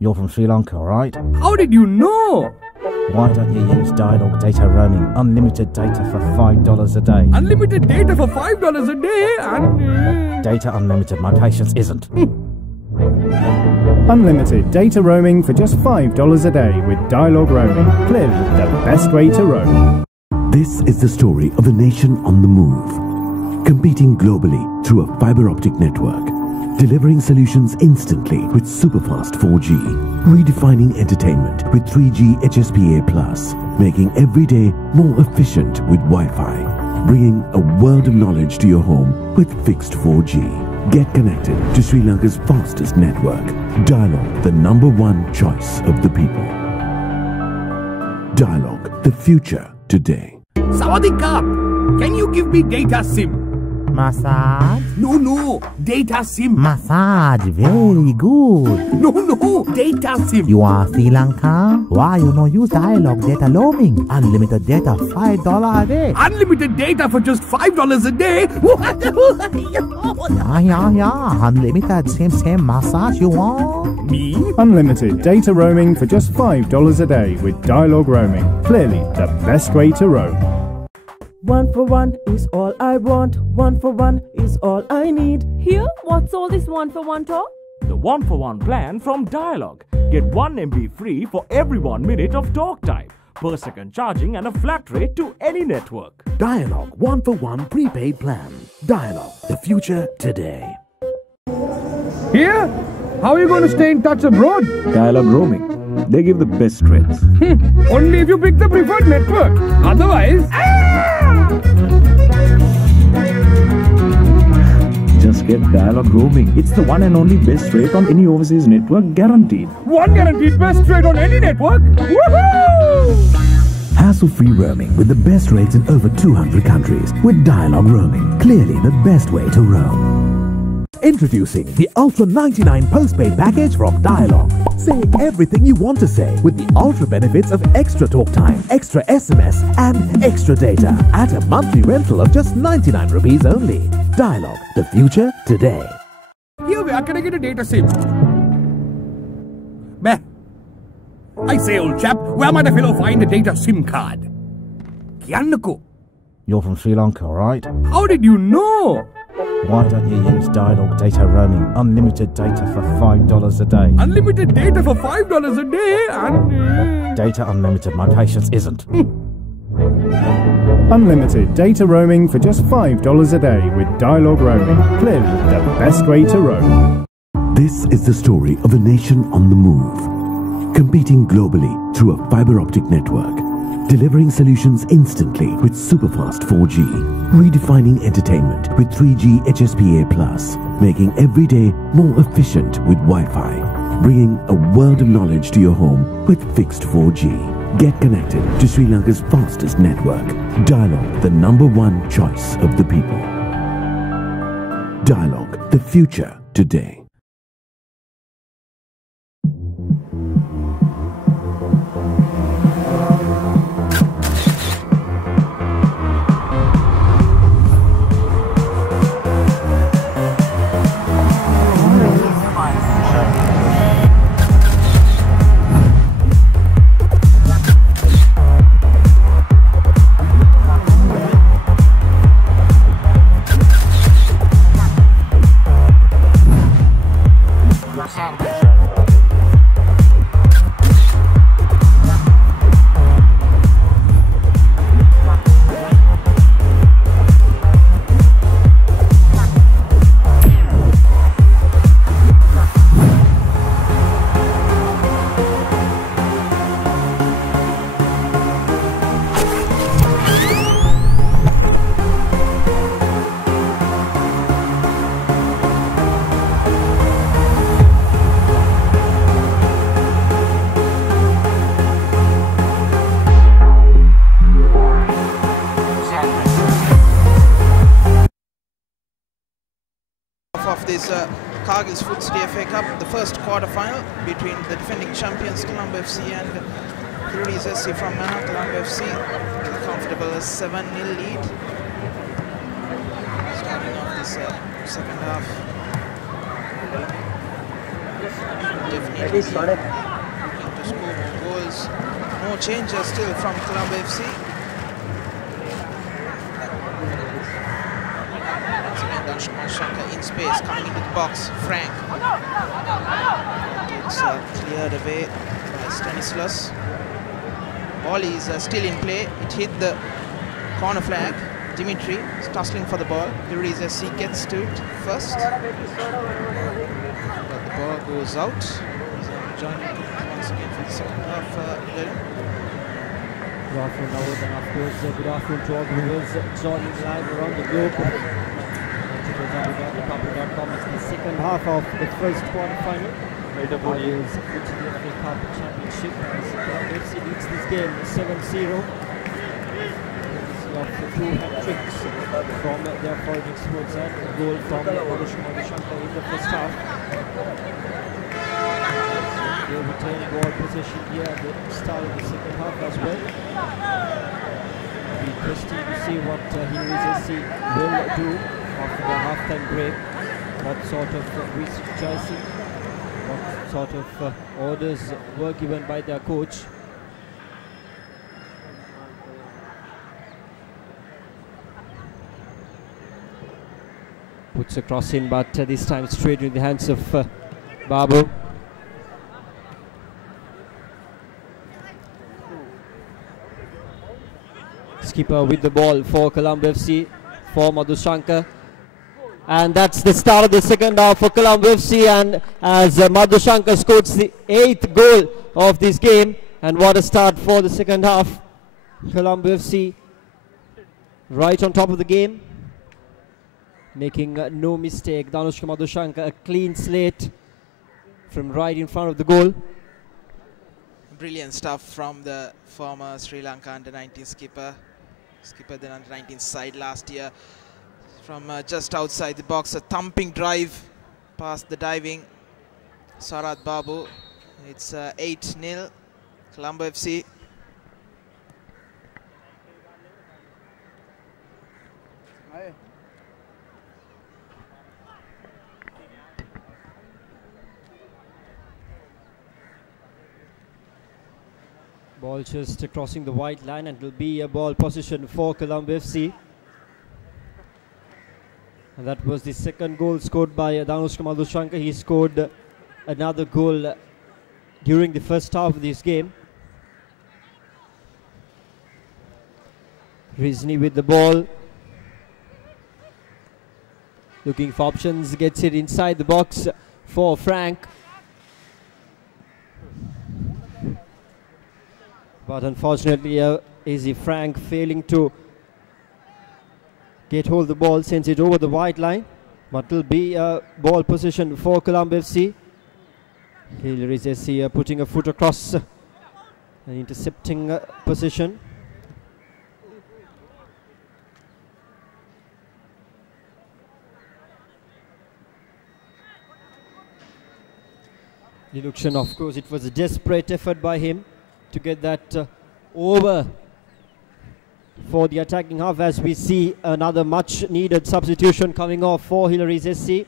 You're from Sri Lanka, right? How did you know? Why don't you use Dialog Data Roaming? Unlimited data for $5 a day. Unlimited data for $5 a day and... Data unlimited, my patience isn't. Unlimited data roaming for just $5 a day with Dialog Roaming. Clearly the best way to roam. This is the story of a nation on the move, competing globally through a fiber optic network, delivering solutions instantly with superfast 4G, redefining entertainment with 3G HSPA+, making every day more efficient with Wi-Fi, bringing a world of knowledge to your home with fixed 4G. Get connected to Sri Lanka's fastest network. Dialog, the #1 choice of the people. Dialog, the future today. Sawadikap! Can you give me data SIM? Massage? No, data SIM. Massage, very good. No, data SIM. You are Sri Lanka? Why you no use Dialog Data Roaming? Unlimited data, $5 a day. Unlimited data for just $5 a day? Yeah. Unlimited, same massage you want? Me? Unlimited data roaming for just $5 a day with Dialog Roaming. Clearly the best way to roam. 1 for 1 is all I want. 1 for 1 is all I need. Here, what's all this 1 for 1 talk? The 1-for-1 plan from Dialog. Get 1 MB free for every 1 minute of talk time, per second charging and a flat rate to any network. Dialog 1-for-1 prepaid plan. Dialog, the future today. Here? How are you going to stay in touch abroad? Dialog roaming. They give the best rates. Only if you pick the preferred network. Otherwise... Just get Dialog roaming. It's the one and only best rate on any overseas network, guaranteed. One guaranteed best rate on any network? Woohoo! Hassle-free roaming with the best rates in over 200 countries with Dialog roaming. Clearly the best way to roam. Introducing the Ultra 99 postpaid package from Dialog. Say everything you want to say with the ultra benefits of extra talk time, extra SMS and extra data at a monthly rental of just 99 rupees only. Dialogue, the future today. Here, where can I get a data SIM? Meh. I say, old chap, where might a fellow find a data SIM card? Kiannako. You're from Sri Lanka, right? How did you know? Why don't you use Dialogue data roaming? Unlimited data for $5 a day. Unlimited data for $5 a day and... Data unlimited, my patience isn't. Unlimited data roaming for just $5 a day with Dialogue roaming. Clearly the best way to roam. This is the story of a nation on the move, competing globally through a fiber optic network, delivering solutions instantly with superfast 4G, redefining entertainment with 3G HSPA+, making every day more efficient with Wi-Fi, bringing a world of knowledge to your home with fixed 4G. Get connected to Sri Lanka's fastest network. Dialogue, the #1 choice of the people. Dialogue, the future today. Of this Cargill's Foot City FA Cup, the first quarter-final between the defending champions Colombo FC and Hilarious SC from Manor. Colombo FC with a comfortable 7-0 lead. Starting off this second half. Definitely looking to score more goals. No changes still from Colombo FC. Shanka in space, coming into the box. Frank. It's cleared away by Stanislas. Ball is still in play. It hit the corner flag. Dimitri is tussling for the ball. Hilarious SC gets to it first. But the ball goes out. He's joining once again for the second half. Good afternoon, Howard, and of course, good afternoon to all the viewers joining live around the globe. ThePapare.com. It's the second half of the first quarter-final. Cargill's Foot City FA Cup Championship. Colombo FC leads this game 7-0. Of the 2 hat-tricks from their foreign exports and a goal from Madhushanka in the first half. They retain ball possession here at the start of the second half as well. It'll be interesting to see what Hilarious SC will do after the half-time break. What sort of re-strategizing, what sort of orders were given by their coach. Puts a cross in, but this time straight in the hands of Babu. Skipper with the ball for Colombo FC, for Madhushanka. And that's the start of the second half for Colombo FC, and as Madhushanka scores the 8th goal of this game, and what a start for the second half. Colombo FC right on top of the game, making no mistake. Danushka Madhushanka, a clean slate from right in front of the goal. Brilliant stuff from the former Sri Lanka under-19 skipper the under-19 side last year. From just outside the box, a thumping drive past the diving Sarat Babu. It's 8-0 Colombo FC. Ball just crossing the white line, and it will be a ball position for Colombo FC. And that was the second goal scored by Danushka Madhushankar. He scored another goal during the first half of this game. Rizni with the ball, looking for options, gets it inside the box for Frank. But unfortunately, Easy Frank failing to get hold of the ball, sends it over the white line. But it will be a ball position for Colombo FC. Hilary Zessi putting a foot across, an intercepting position. Diluction, of course, it was a desperate effort by him to get that over for the attacking half, as we see another much needed substitution coming off for Hilary Zessi.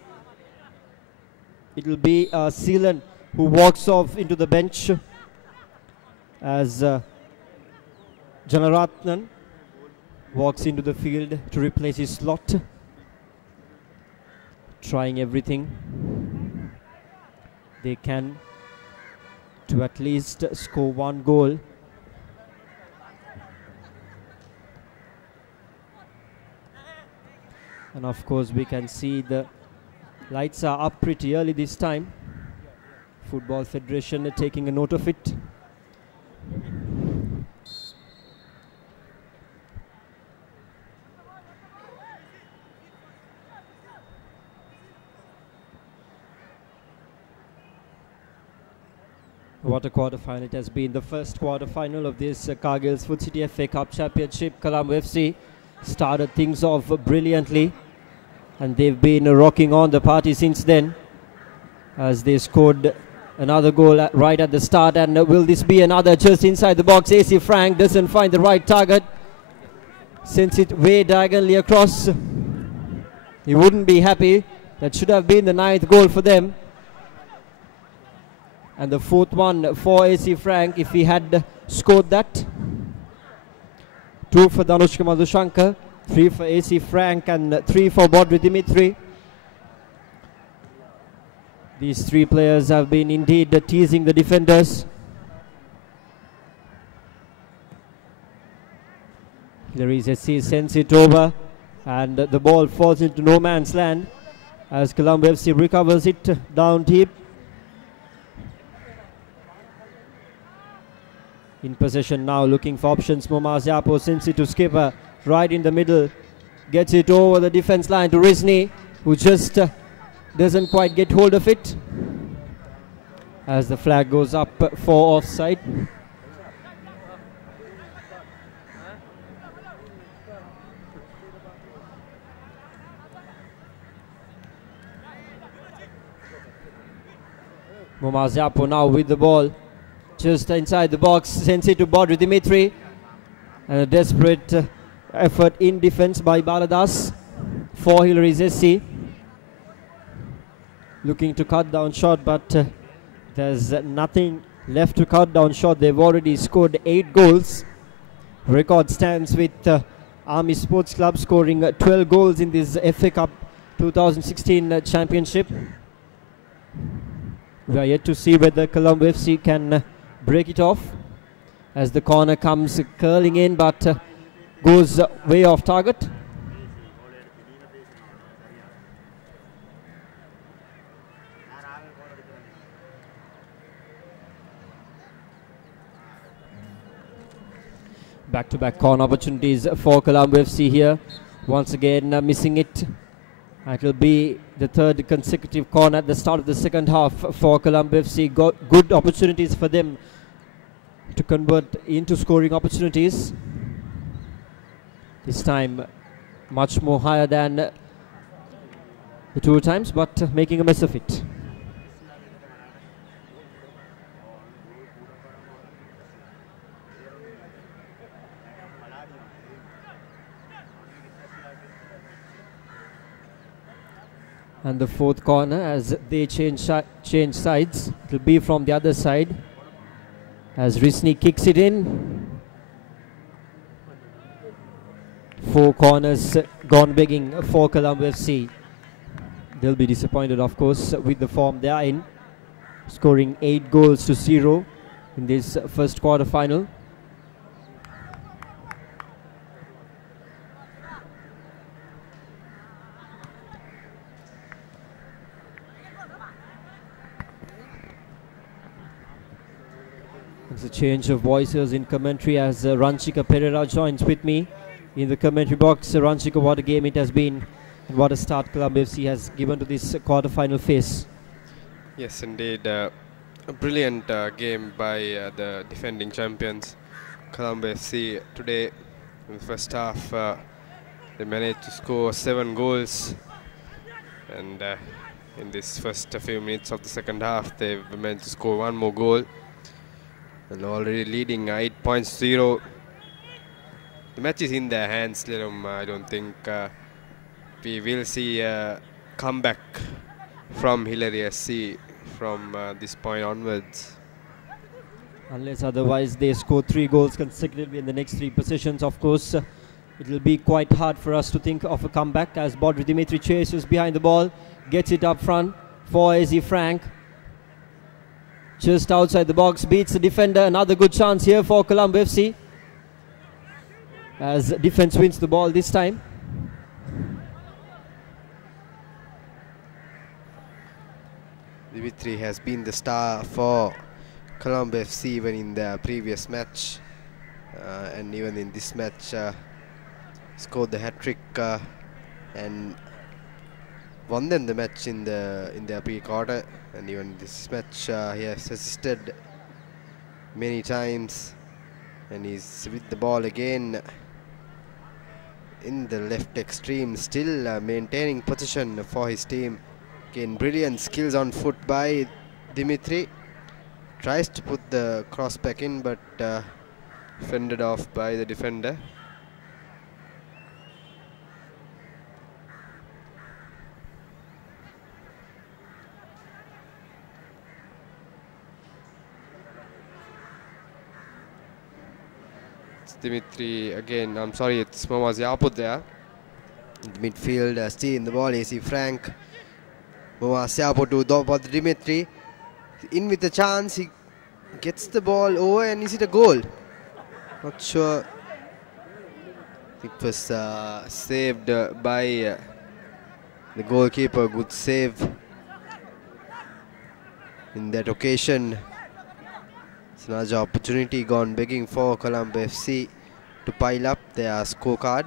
It will be Seelan who walks off into the bench as Janaratnan walks into the field to replace his slot, trying everything they can to at least score one goal. And of course we can see the lights are up pretty early this time. Football Federation taking a note of it. What a quarter-final it has been. The first quarter-final of this Cargill's Food City FA Cup Championship. Colombo FC started things off brilliantly, and they've been rocking on the party since then, as they scored another goal right at the start. And will this be another just inside the box? AC Frank doesn't find the right target, sends it way diagonally across. He wouldn't be happy. That should have been the 9th goal for them. And the 4th one for AC Frank if he had scored that. 2 for Danushka Madhushankar, 3 for AC Frank, and 3 for Bodri Dimitri. These 3 players have been indeed teasing the defenders. Hilary Zessi sends it over, and the ball falls into no man's land as Colombo FC recovers it down deep. In possession now, looking for options. Momaz Yapo sends it to skipper right in the middle, gets it over the defense line to Rizni, who just doesn't quite get hold of it, as the flag goes up for offside. Momaz Yapo now with the ball, just inside the box, sends it to Bodri Dimitri, and a desperate effort in defense by Baladas for Hilary Zessi, looking to cut down shot, but there's nothing left to cut down shot. They've already scored 8 goals. Record stands with Army Sports Club scoring 12 goals in this FA Cup 2016 championship. We are yet to see whether Colombo FC can break it off, as the corner comes curling in, but goes way off target. Back-to-back corner opportunities for Colombo FC here. Once again missing it. It will be the 3rd consecutive corner at the start of the second half for Colombo FC. Got good opportunities for them to convert into scoring opportunities. This time much more higher than the 2 times, but making a mess of it. And the 4th corner, as they change sides, it will be from the other side. as Risni kicks it in. 4 corners gone begging for Colombo FC. They'll be disappointed, of course, with the form they are in, scoring 8 goals to 0 in this first quarter final. There's a change of voices in commentary as Ranchika Pereira joins with me in the commentary box. Ranchika, what a game it has been and what a start Colombo FC has given to this quarter-final phase. Yes, indeed. A brilliant game by the defending champions, Colombo FC. Today, in the first half, they managed to score 7 goals. And in this first few minutes of the second half, they've managed to score 1 more goal. They're already leading 8-0. The match is in their hands, Lirum. I don't think we will see a comeback from Hillary SC from this point onwards. Unless otherwise they score 3 goals consecutively in the next 3 possessions, of course, it will be quite hard for us to think of a comeback as Bodri Dimitri chases behind the ball, gets it up front for AZ Frank. Just outside the box, beats the defender. Another good chance here for Colombo FC as defense wins the ball this time. Dimitri has been the star for Colombo FC even in the previous match and even in this match scored the hat-trick and won them the match in the pre-quarter, and even in this match he has assisted many times and he's with the ball again in the left extreme, still maintaining position for his team. Again, brilliant skills on foot by Dimitri. Tries to put the cross back in, but fended off by the defender. It's Dimitri again. I'm sorry, it's Mohammad Yaput there. In the midfield, still in the ball, AC Frank. Mohammad Yaput to Dimitri. In with a chance, he gets the ball over, and is it a goal? Not sure. It was saved by the goalkeeper. Good save in that occasion. It's another opportunity gone begging for Colombo FC to pile up their scorecard.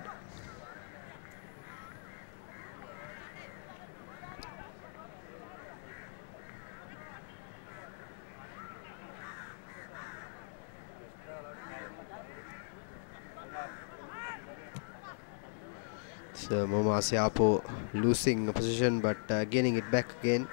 So Mohammad Siapo losing a position but gaining it back again.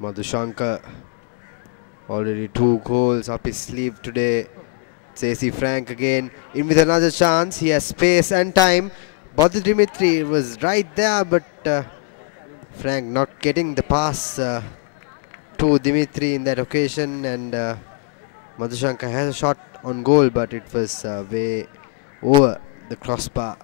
Madhushankar already 2 goals up his sleeve today. It's AC Frank again in with another chance. He has space and time. Bodhi Dimitri was right there, but Frank not getting the pass to Dimitri in that occasion, and Madhushankar has a shot on goal, but it was way over the crossbar.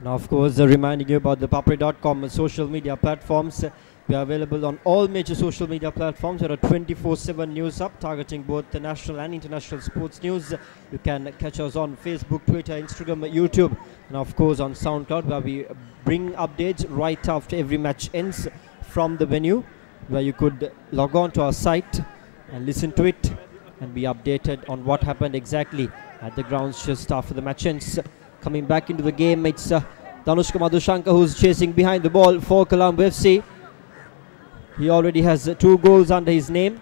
Now, of course, reminding you about the ThePapare.com social media platforms. We are available on all major social media platforms. There are 24/7 news up targeting both the national and international sports news. You can catch us on Facebook, Twitter, Instagram, YouTube, and of course on SoundCloud, where we bring updates right after every match ends from the venue, where you could log on to our site and listen to it and be updated on what happened exactly at the grounds just after the match ends. Coming back into the game, it's Danushka Madhushankar who's chasing behind the ball for Colombo FC. He already has 2 goals under his name.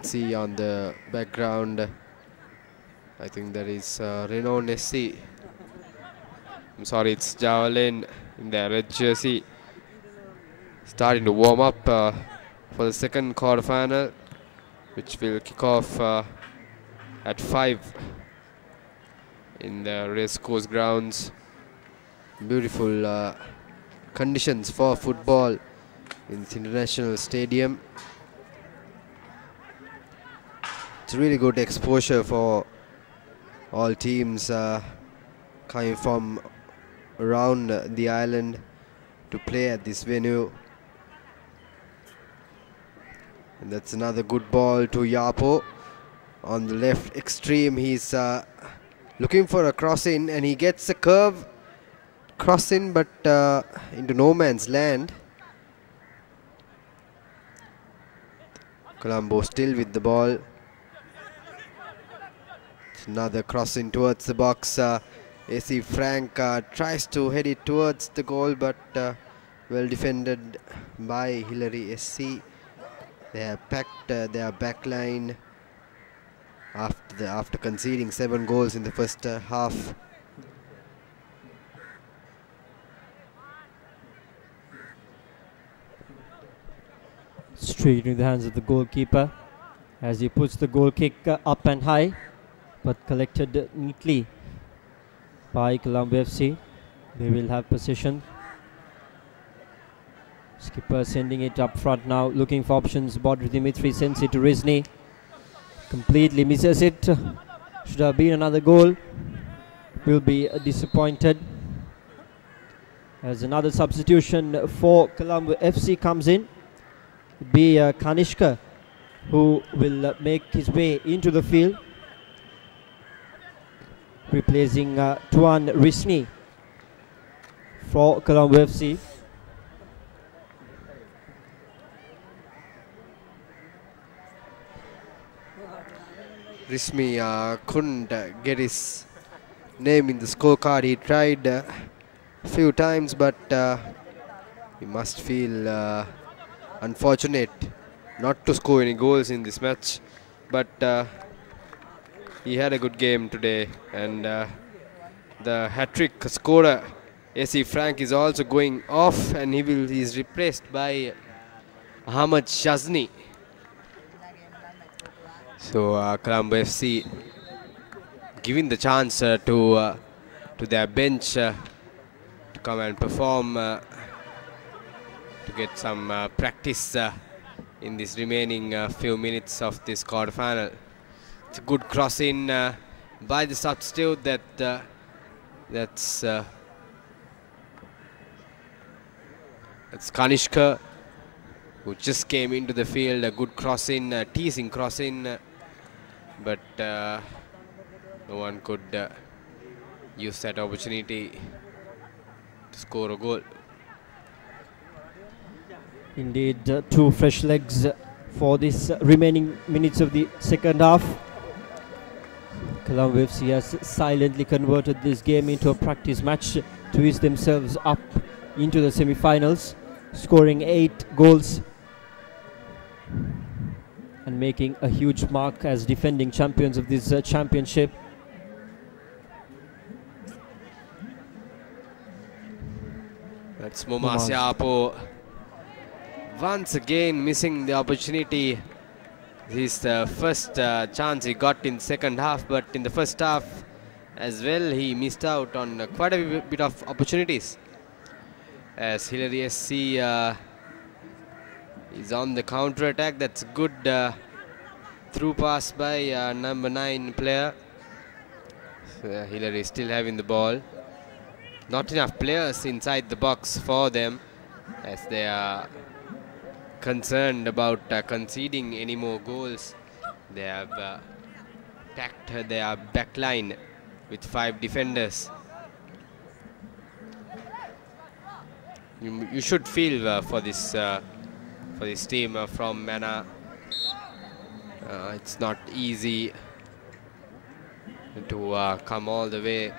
can see on the background, I think there is Renown SC. I'm sorry, it's Javelin in their red jersey, starting to warm up for the second quarterfinal, which will kick off at 5 in the race course grounds. Beautiful conditions for football in this international stadium. It's really good exposure for all teams coming from around the island to play at this venue. And that's another good ball to Yapo on the left extreme. He's looking for a cross in, and he gets a curve cross in, but into no man's land. Colombo still with the ball. It's another cross in towards the box. AC Frank tries to head it towards the goal, but well defended by Hillary SC. They have packed their back line after conceding 7 goals in the first half. Straight in the hands of the goalkeeper as he puts the goal kick up and high, but collected neatly by Colombo FC. They will have possession. Skipper sending it up front now, looking for options. Bodri Dimitri sends it to Rizni. Completely misses it. Should have been another goal. Will be disappointed. As another substitution for Colombo FC comes in. It'll be Kanishka, who will make his way into the field, replacing Tuan Risni for Colombo FC. Rismi couldn't get his name in the scorecard. He tried a few times, but he must feel unfortunate not to score any goals in this match. But he had a good game today, and the hat-trick scorer AC Frank is also going off, and he is replaced by Ahmad Shazni. So Colombo FC giving the chance to their bench to come and perform, to get some practice in this remaining few minutes of this quarterfinal. It's a good cross in by the substitute. That's Kanishka, who just came into the field. A good cross in, teasing cross in, but no one could use that opportunity to score a goal. Indeed, 2 fresh legs for this remaining minutes of the second half. Colombo FC has silently converted this game into a practice match to ease themselves up into the semi-finals, scoring 8 goals and making a huge mark as defending champions of this championship. That's Momasiapo once again missing the opportunity. This is the first chance he got in second half, but in the first half as well he missed out on quite a bit of opportunities, as Hillary SC is on the counter attack. That's good through pass by number 9 player. So, Hillary still having the ball. Not enough players inside the box for them, as they are concerned about conceding any more goals. They have packed their back line with 5 defenders. You should feel for this team from Mana. It's not easy to come all the way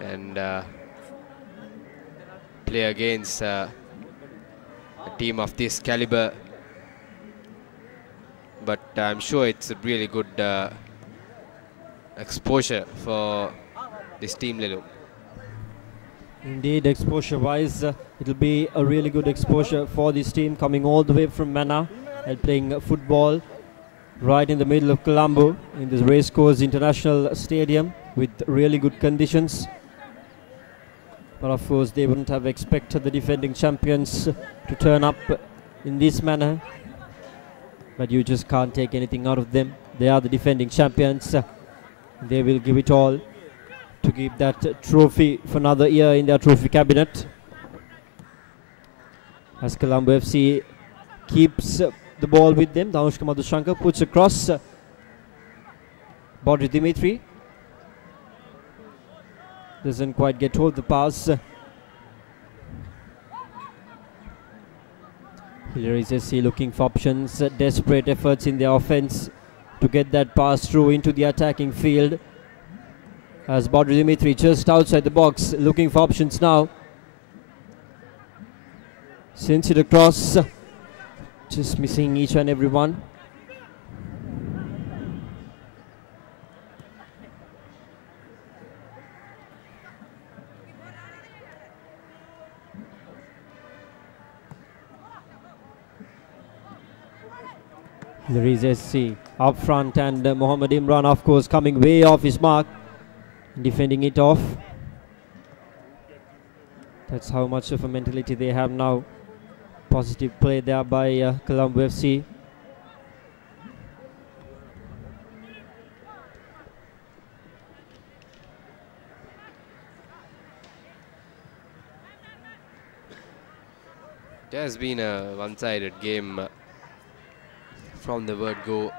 and play against a team of this caliber. but I'm sure it's a really good exposure for this team, Lelu. Indeed, exposure-wise, it'll be a really good exposure for this team coming all the way from Mana and playing football right in the middle of Colombo in this Racecourse International Stadium with really good conditions. But of course, they wouldn't have expected the defending champions to turn up in this manner. But you just can't take anything out of them. They are the defending champions. They will give it all to keep that trophy for another year in their trophy cabinet. As Colombo FC keeps the ball with them, Danushka Madhushankar puts across Bodri Dimitri. Doesn't quite get hold of the pass. Hillary SC looking for options, desperate efforts in their offense to get that pass through into the attacking field. As Bodri Dimitri just outside the box, looking for options now. Sends it across, just missing each and every one. Hillary's SC up front, and Mohammad Imran, of course, coming way off his mark, defending it off. That's how much of a mentality they have now. Positive play there by Colombo FC. It has been a one-sided game from the word go.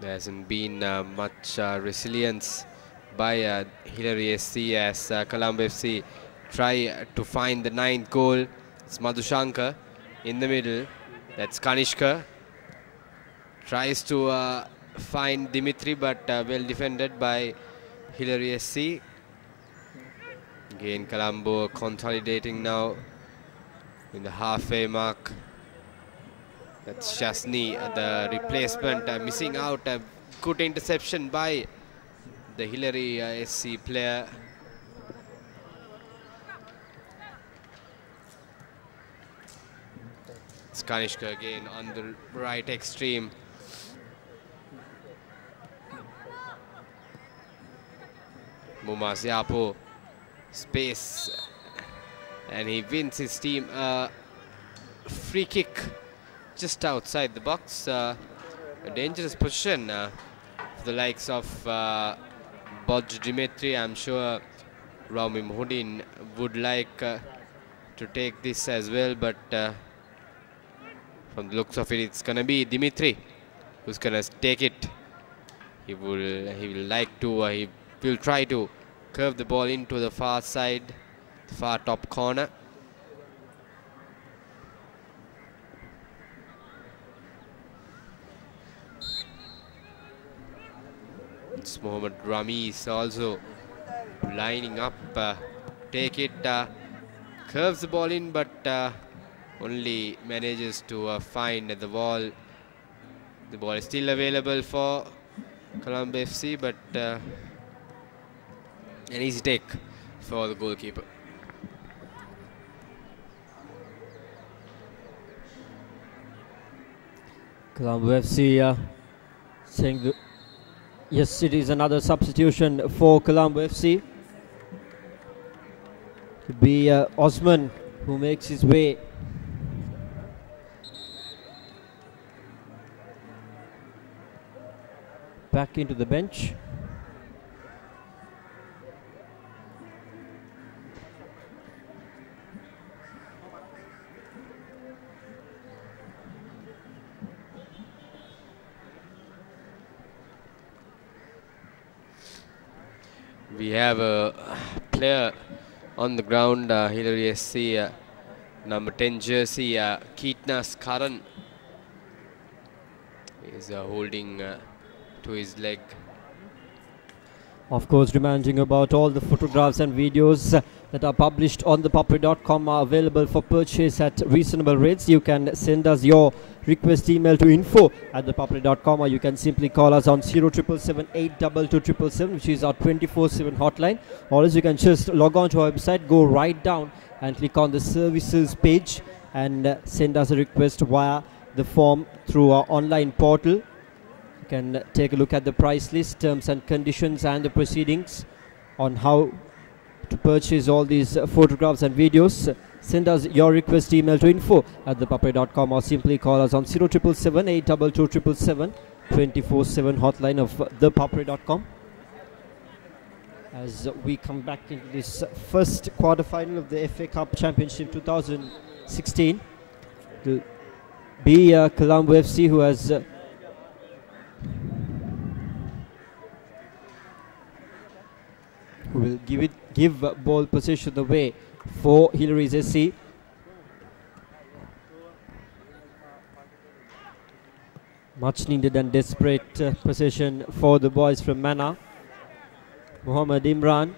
There hasn't been much resilience by Hillary SC as Colombo FC try to find the 9th goal. It's Madhushankar in the middle. That's Kanishka. Tries to find Dimitri, but well defended by Hillary SC. Again, Colombo consolidating now in the halfway mark. That's Shasni, the replacement, missing out. A good interception by the Hillary SC player. It's Kanishka again on the right extreme. Mumas Yapo, space, and he wins his team a free kick just outside the box. A dangerous position for the likes of Bodj Dimitri. I'm sure Rami Mohudin would like to take this as well, but from the looks of it, it's gonna be Dimitri who's gonna take it. He will like to. He will try to curve the ball into the far side, the far top corner. It's Mohammad Ramis also lining up. Take it, curves the ball in, but only manages to find the ball. The ball is still available for Colombo FC, but an easy take for the goalkeeper. Colombo FC saying that yes, it is another substitution for Colombo FC. To be Osman who makes his way back into the bench. We have a player on the ground, Hillary SC, number 10 jersey, Keetnas Karan is holding to his leg. Of course, reminding about all the photographs and videos that are published on ThePapare.com are available for purchase at reasonable rates. You can send us your request email to info@ThePapare.com, or you can simply call us on 0777 822 which is our 24/7 hotline. Or else you can just log on to our website, go right down and click on the services page and send us a request via the form through our online portal. You can take a look at the price list, terms and conditions and the proceedings on how to purchase all these photographs and videos. Send us your request email to info@ThePapare.com, or simply call us on 0777 822 24/7 hotline of ThePapare.com. As we come back into this first quarter-final of the FA Cup Championship 2016, it will be Colombo FC who has who will give ball possession away for Hillary's SC. Much needed and desperate possession for the boys from Mana. Mohamed Imran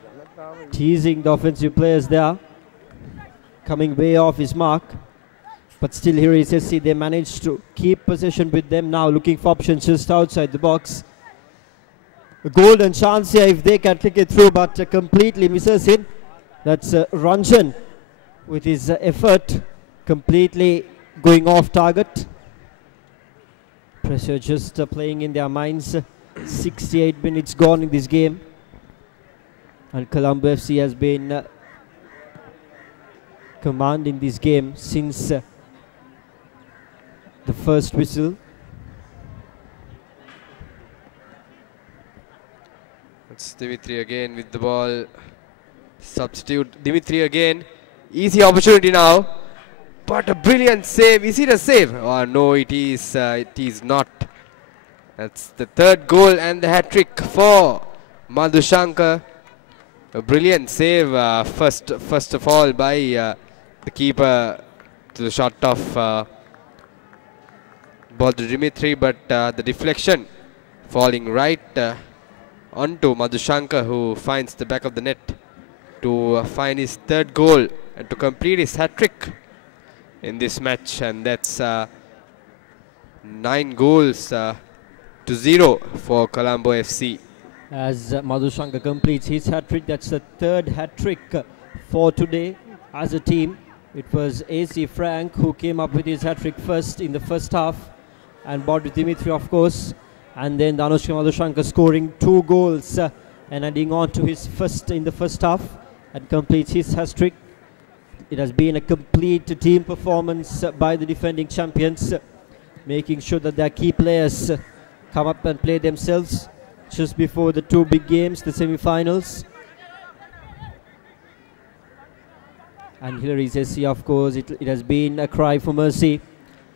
teasing the offensive players there, coming way off his mark. But still here is SC, they managed to keep possession with them now, looking for options just outside the box. A golden chance here if they can click it through, but completely misses it. That's Ranjan with his effort completely going off target. Pressure just playing in their minds. 68 minutes gone in this game, and Colombo FC has been commanding this game since the first whistle. It's Dimitri again with the ball. Substitute Dimitri again. Easy opportunity now, but a brilliant save. Is it a save? Oh no, it is. It is not. That's the third goal and the hat-trick for Madhushankar. A brilliant save, first of all by the keeper to the shot of ball to Dimitri, but the deflection falling right onto Madhushankar, who finds the back of the net to find his third goal and to complete his hat-trick in this match. And that's 9 goals to 0 for Colombo FC. As Madhushankar completes his hat-trick, that's the third hat-trick for today as a team. It was AC Frank who came up with his hat-trick first in the first half, and Bodri Dimitri, of course, and then Dhanushka Madhushankar scoring 2 goals and adding on to his first in the first half, and completes his hat-trick. It has been a complete team performance by the defending champions, making sure that their key players come up and play themselves just before the 2 big games, the semi-finals. And Hillary's SC, of course, it has been a cry for mercy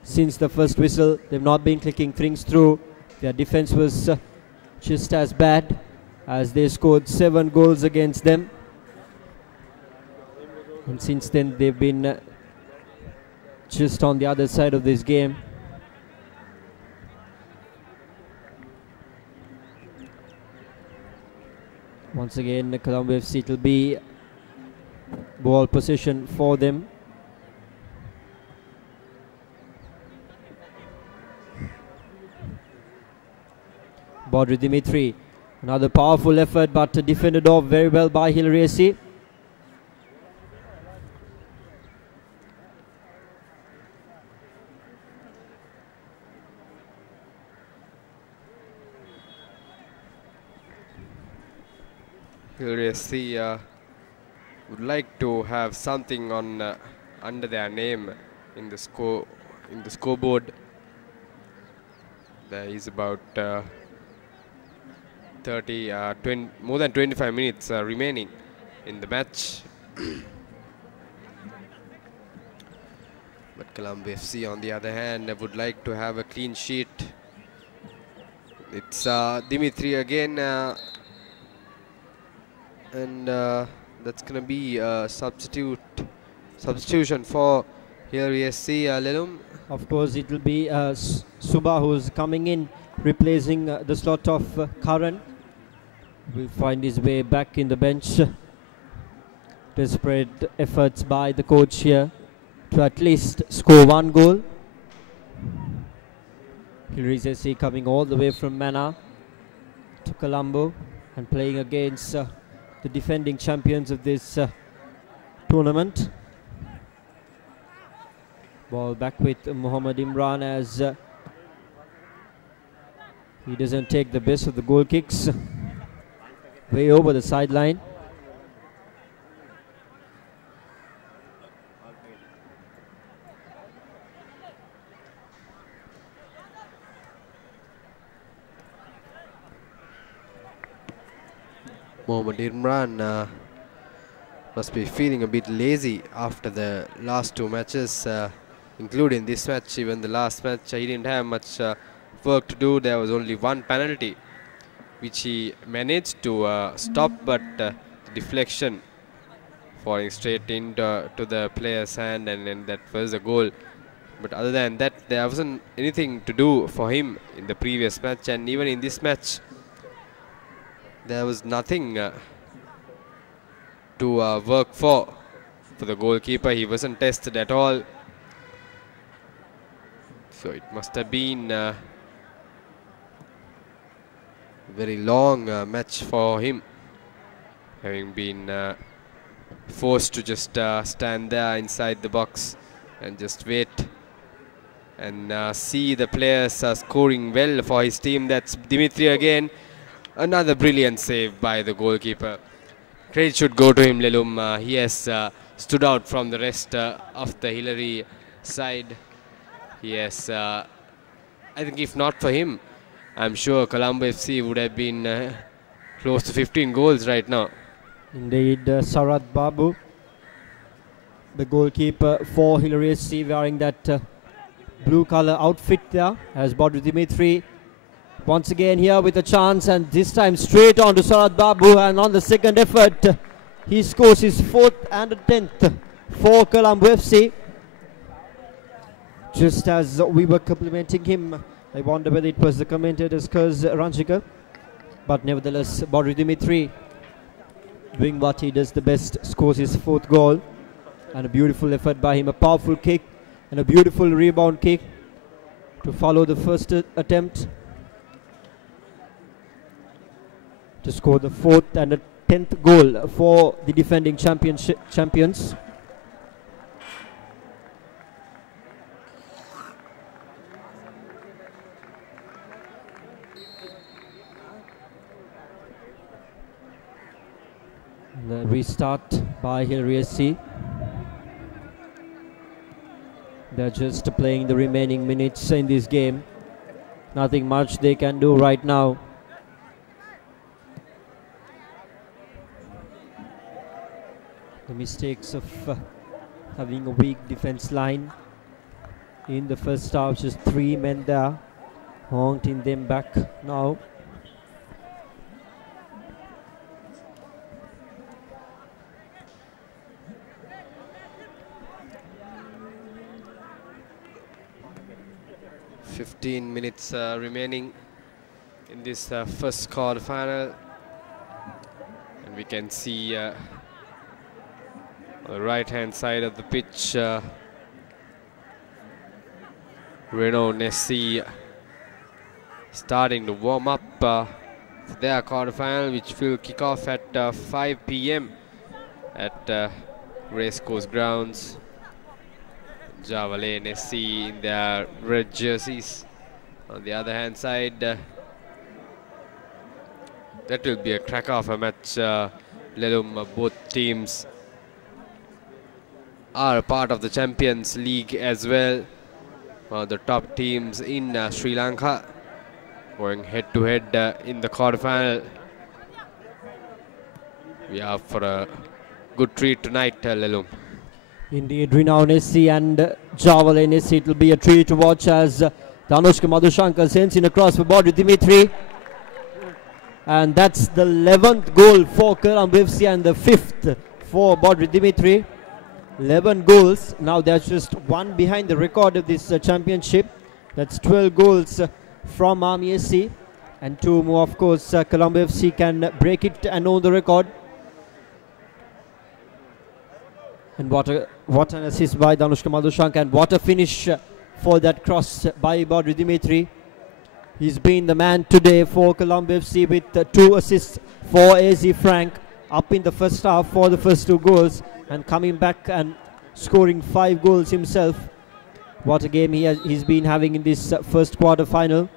since the first whistle. They've not been clicking things through. Their defense was just as bad, as they scored 7 goals against them. And since then, they've been just on the other side of this game. Once again, Colombo FC, it will be ball possession for them. Bodri Dimitri, another powerful effort, but defended off very well by Hillary SC. Hillary SC would like to have something on under their name in the scoreboard. There is about 20, more than 25 minutes remaining in the match. But Colombo FC, on the other hand, would like to have a clean sheet. It's Dimitri again, and that's going to be a substitution for here SC, Lelum. Of course, it will be Subha who's coming in, replacing the slot of Karan. will find his way back in the bench. Desperate efforts by the coach here to at least score one goal. Hilary SC coming all the way from Mana to Colombo and playing against the defending champions of this tournament. Ball back with Muhammad Imran as he doesn't take the best of the goal kicks. Way over the sideline. Mohammad Imran must be feeling a bit lazy after the last two matches, including this match. Even the last match, he didn't have much work to do. There was only one penalty which he managed to stop, but the deflection falling straight into the player's hand, and that was a goal. But other than that, there wasn't anything to do for him in the previous match, and even in this match there was nothing to work for the goalkeeper. He wasn't tested at all, so it must have been a very long match for him, having been forced to just stand there inside the box and just wait and see the players scoring well for his team. That's Dimitri again. Another brilliant save by the goalkeeper. Credit should go to him, Lelum. He has stood out from the rest of the Hillary side. He has, I think if not for him, I'm sure Colombo FC would have been close to 15 goals right now. Indeed, Sarat Babu, the goalkeeper for Hillary SC, wearing that blue color outfit there, as Badru Dimitri once again here with a chance, and this time straight on to Sarat Babu, and on the second effort he scores his 4th and 10th for Colombo FC. Just as we were complimenting him, I wonder whether it was the commentator's curse, Ranjika, but nevertheless Badru Dimitri doing what he does the best, scores his 4th goal, and a beautiful effort by him, a powerful kick and a beautiful rebound kick to follow the first attempt, to score the 4th and the 10th goal for the defending champions. The restart by Hillary SC. They're just playing the remaining minutes in this game. Nothing much they can do right now. The mistakes of having a weak defense line in the first half, just 3 men there, haunting them back now. Fifteen minutes remaining in this first quarter final, and we can see on the right hand side of the pitch Renault Nessie starting to warm up for their quarter final, which will kick off at 5 p.m. at Racecourse Grounds. Javale Nessie in their red jerseys. On the other hand side, that will be a cracker of a match. Lelum, both teams are a part of the Champions League as well. One of the top teams in Sri Lanka, going head to head in the quarterfinal. We are for a good treat tonight, Lelum. Indeed, renowned SC and Javelin SC, it will be a treat to watch as Dhanushka Madhushankar sends in across for Badru Dimitri. And that's the 11th goal for Colombo FC and the 5th for Badru Dimitri. 11 goals. Now there's just one behind the record of this championship. That's 12 goals from Army SC. And 2 more, of course. Colombo FC can break it and own the record. And what an assist by Danushka Madhushank, and what a finish for that cross by Bodri Dimitri. He's been the man today for Colombo FC with 2 assists for AZ Frank, up in the first half for the first 2 goals and coming back and scoring 5 goals himself. What a game he's been having in this first quarter final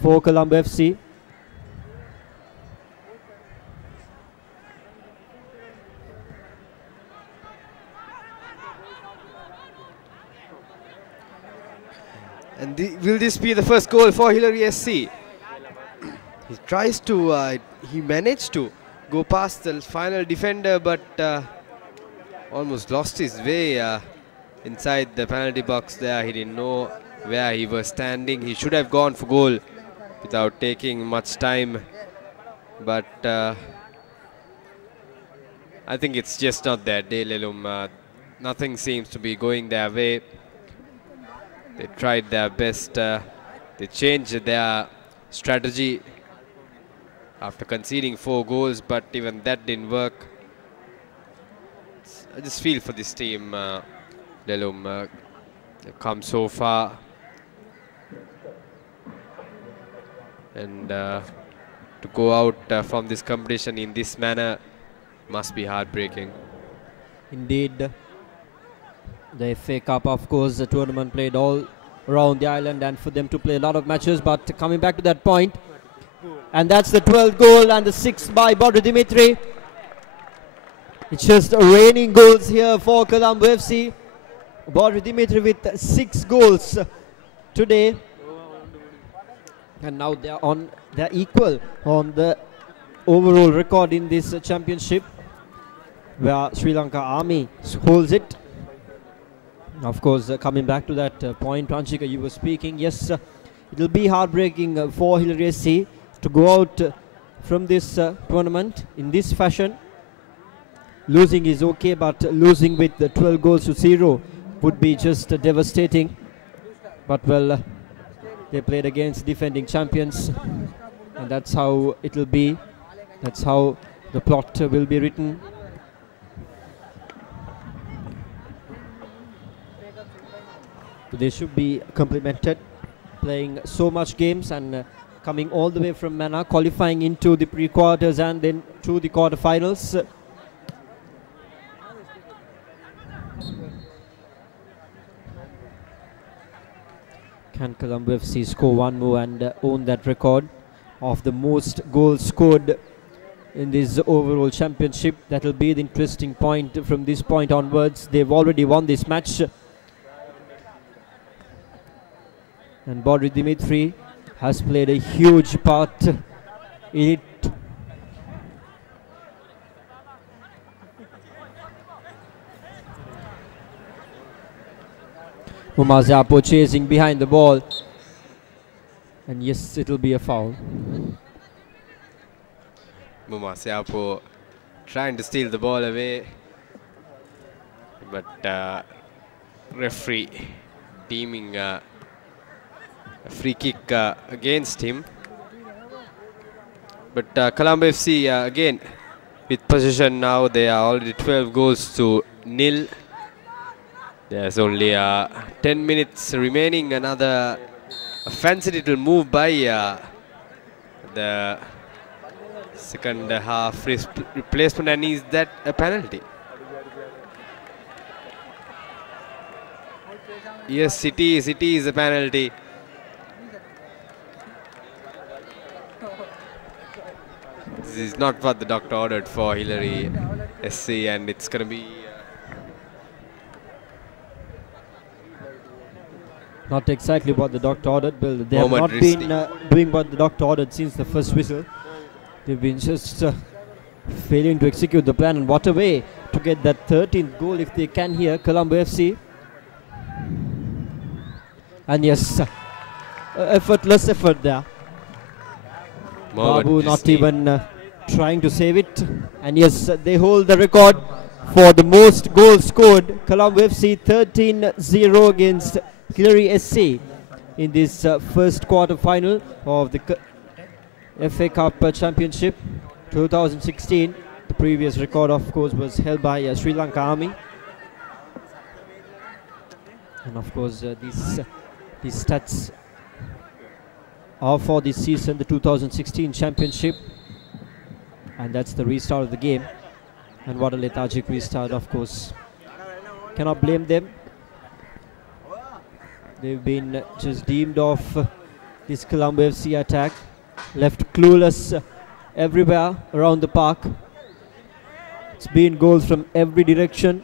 for Colombo FC. And will this be the first goal for Hillary SC? He tries to, he managed to go past the final defender, but almost lost his way inside the penalty box there. He didn't know where he was standing. He should have gone for goal without taking much time, but I think it's just not their day, Lelum. Nothing seems to be going their way. They tried their best. They changed their strategy after conceding 4 goals, but even that didn't work. I just feel for this team, Lelum. They've come so far, and to go out from this competition in this manner must be heartbreaking. Indeed. The FA Cup, of course, the tournament played all around the island, and for them to play a lot of matches, but coming back to that point, and that's the 12th goal and the 6th by Bodri Dimitri. It's just raining goals here for Colombo FC. Bodri Dimitri with 6 goals today, and now they're equal on the overall record in this championship, where Sri Lanka Army holds it. Of course, coming back to that point, Pranchika, you were speaking, yes, it will be heartbreaking for Hillary SC to go out from this tournament in this fashion. Losing is okay, but losing with 12 goals to 0 would be just devastating. But well, they played against defending champions, and that's how it will be. That's how the plot will be written. They should be complimented, playing so much games and coming all the way from Mana, qualifying into the pre-quarters and then to the quarterfinals. Can Colombo FC score 1 more and own that record of the most goals scored in this overall championship? That will be the interesting point from this point onwards. They've already won this match. And Bodri Dimitri has played a huge part in it. Umar Zapo chasing behind the ball. And yes, it will be a foul. Umar Zapo trying to steal the ball away, but referee deeming a free kick against him. But Colombo FC again with possession now. They are already 12 goals to 0. There's only 10 minutes remaining. Another fancy little move by the second half replacement, and is that a penalty? Yes, it is. It is a penalty. This is not what the doctor ordered for Hillary SC, and it's going to be... not exactly what the doctor ordered, but they have not been doing what the doctor ordered since the first whistle. They've been just failing to execute the plan, and what a way to get that 13th goal if they can here, Colombo FC. And yes, effortless effort there. Babu not even trying to save it. And yes, they hold the record for the most goals scored. Colombo FC 13-0 against Hillary SC in this first quarter final of the FA Cup Championship 2016. The previous record, of course, was held by Sri Lanka Army. And of course, these stats are for this season, the 2016 Championship. And that's the restart of the game. And what a lethargic restart, of course. Cannot blame them. They've been just deemed off this Colombo FC attack. Left clueless everywhere around the park. It's been goals from every direction.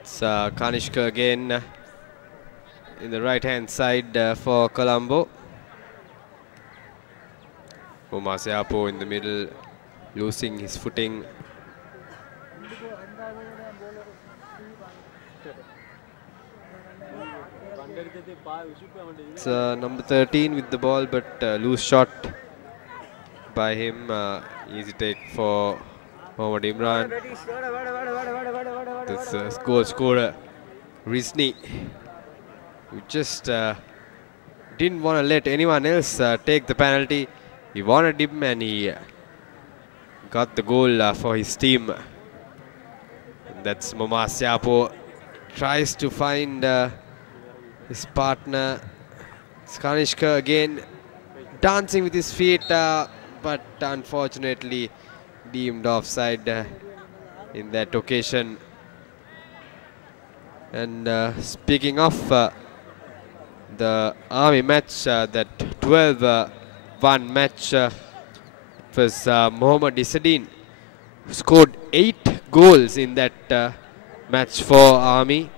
It's Kanishka again in the right hand side for Colombo. Momaseapo in the middle, losing his footing. It's number 13 with the ball, but loose shot by him. Easy take for Mohammad Imran. This goal scorer, Rizni, who just didn't want to let anyone else take the penalty. He wanted him and he got the goal for his team. And that's Momaseapo. Tries to find his partner. Kanishka again dancing with his feet, but unfortunately deemed offside in that occasion. And speaking of the Army match, that 12-1 match, it was Mohammad Isadin who scored 8 goals in that match for Army.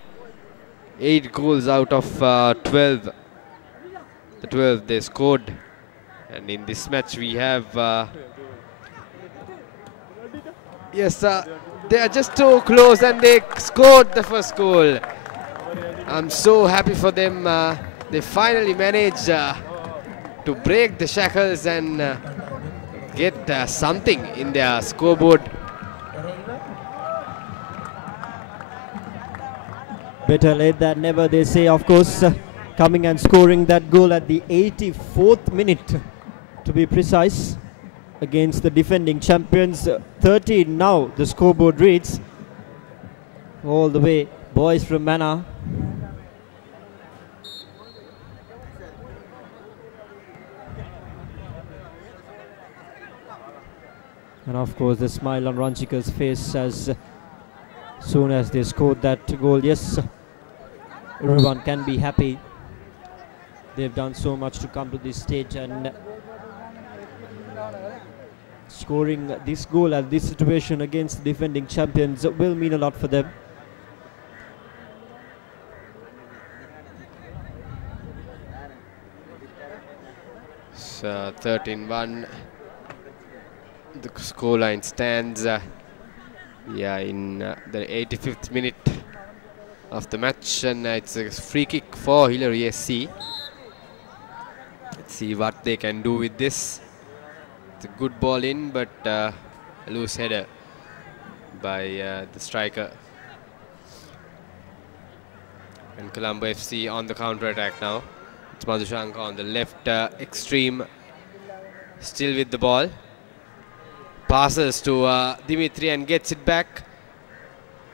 8 goals out of 12. The 12 they scored. And in this match we have yes, they are just too close and they scored the first goal. I'm so happy for them. They finally managed to break the shackles and get something in their scoreboard. Better late than never, they say, of course. Coming and scoring that goal at the 84th minute, to be precise, against the defending champions. 13 now, the scoreboard reads. All the way, boys from Mana. And of course, the smile on Ranchika's face as soon as they scored that goal. Yes, everyone can be happy. They've done so much to come to this stage, and scoring this goal at this situation against the defending champions will mean a lot for them. It's 13-1. The scoreline stands in the 85th minute of the match, and it's a free kick for Hillary SC. Let's see what they can do with this. It's a good ball in, but a loose header by the striker. And Colombo FC on the counter-attack now. It's Madhushanka on the left extreme, still with the ball. Passes to Dimitri and gets it back.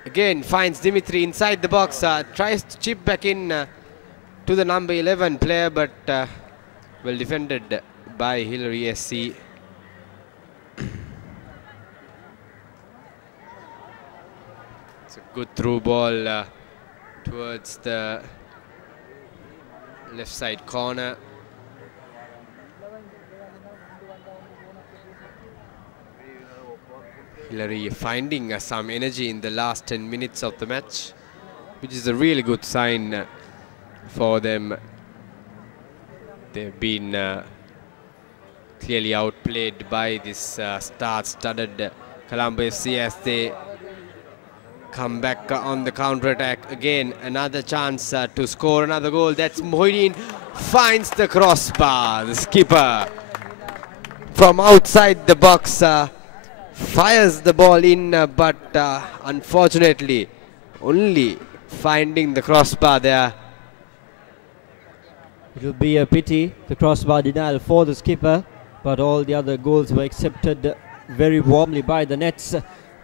Again finds Dimitri inside the box, tries to chip back in to the number 11 player, but well defended by Hillary SC. It's a good through ball towards the left side corner. Hillary finding some energy in the last 10 minutes of the match, which is a really good sign for them. They've been clearly outplayed by this star-studded Colombo FC as they come back on the counter-attack. Again, another chance to score another goal. That's Mohideen, finds the crossbar. The skipper from outside the box fires the ball in, but unfortunately only finding the crossbar there. It will be a pity, the crossbar denial for the skipper, but all the other goals were accepted very warmly by the nets.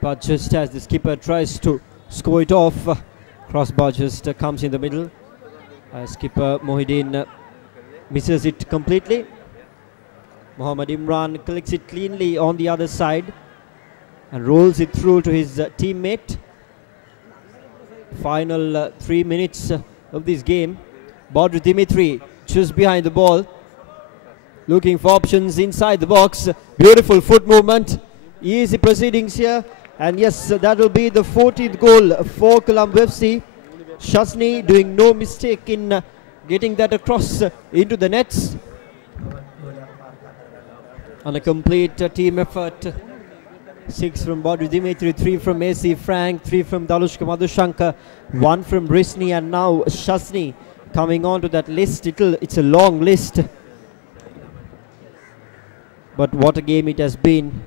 But just as the skipper tries to score it off, crossbar just comes in the middle. Skipper Mohideen misses it completely. Mohammad Imran collects it cleanly on the other side and rolls it through to his teammate. Final 3 minutes of this game. Badr Dimitri just behind the ball, looking for options inside the box. Beautiful foot movement, easy proceedings here, and yes, that will be the 14th goal for Colombo FC. Shasni doing no mistake in getting that across into the nets. On a complete team effort. 6 from Badr Dimitri, 3 from AC Frank, 3 from Danushka Madhushankar, 1 from Risni, and now Shasni coming on to that list. It's a long list, but what a game it has been.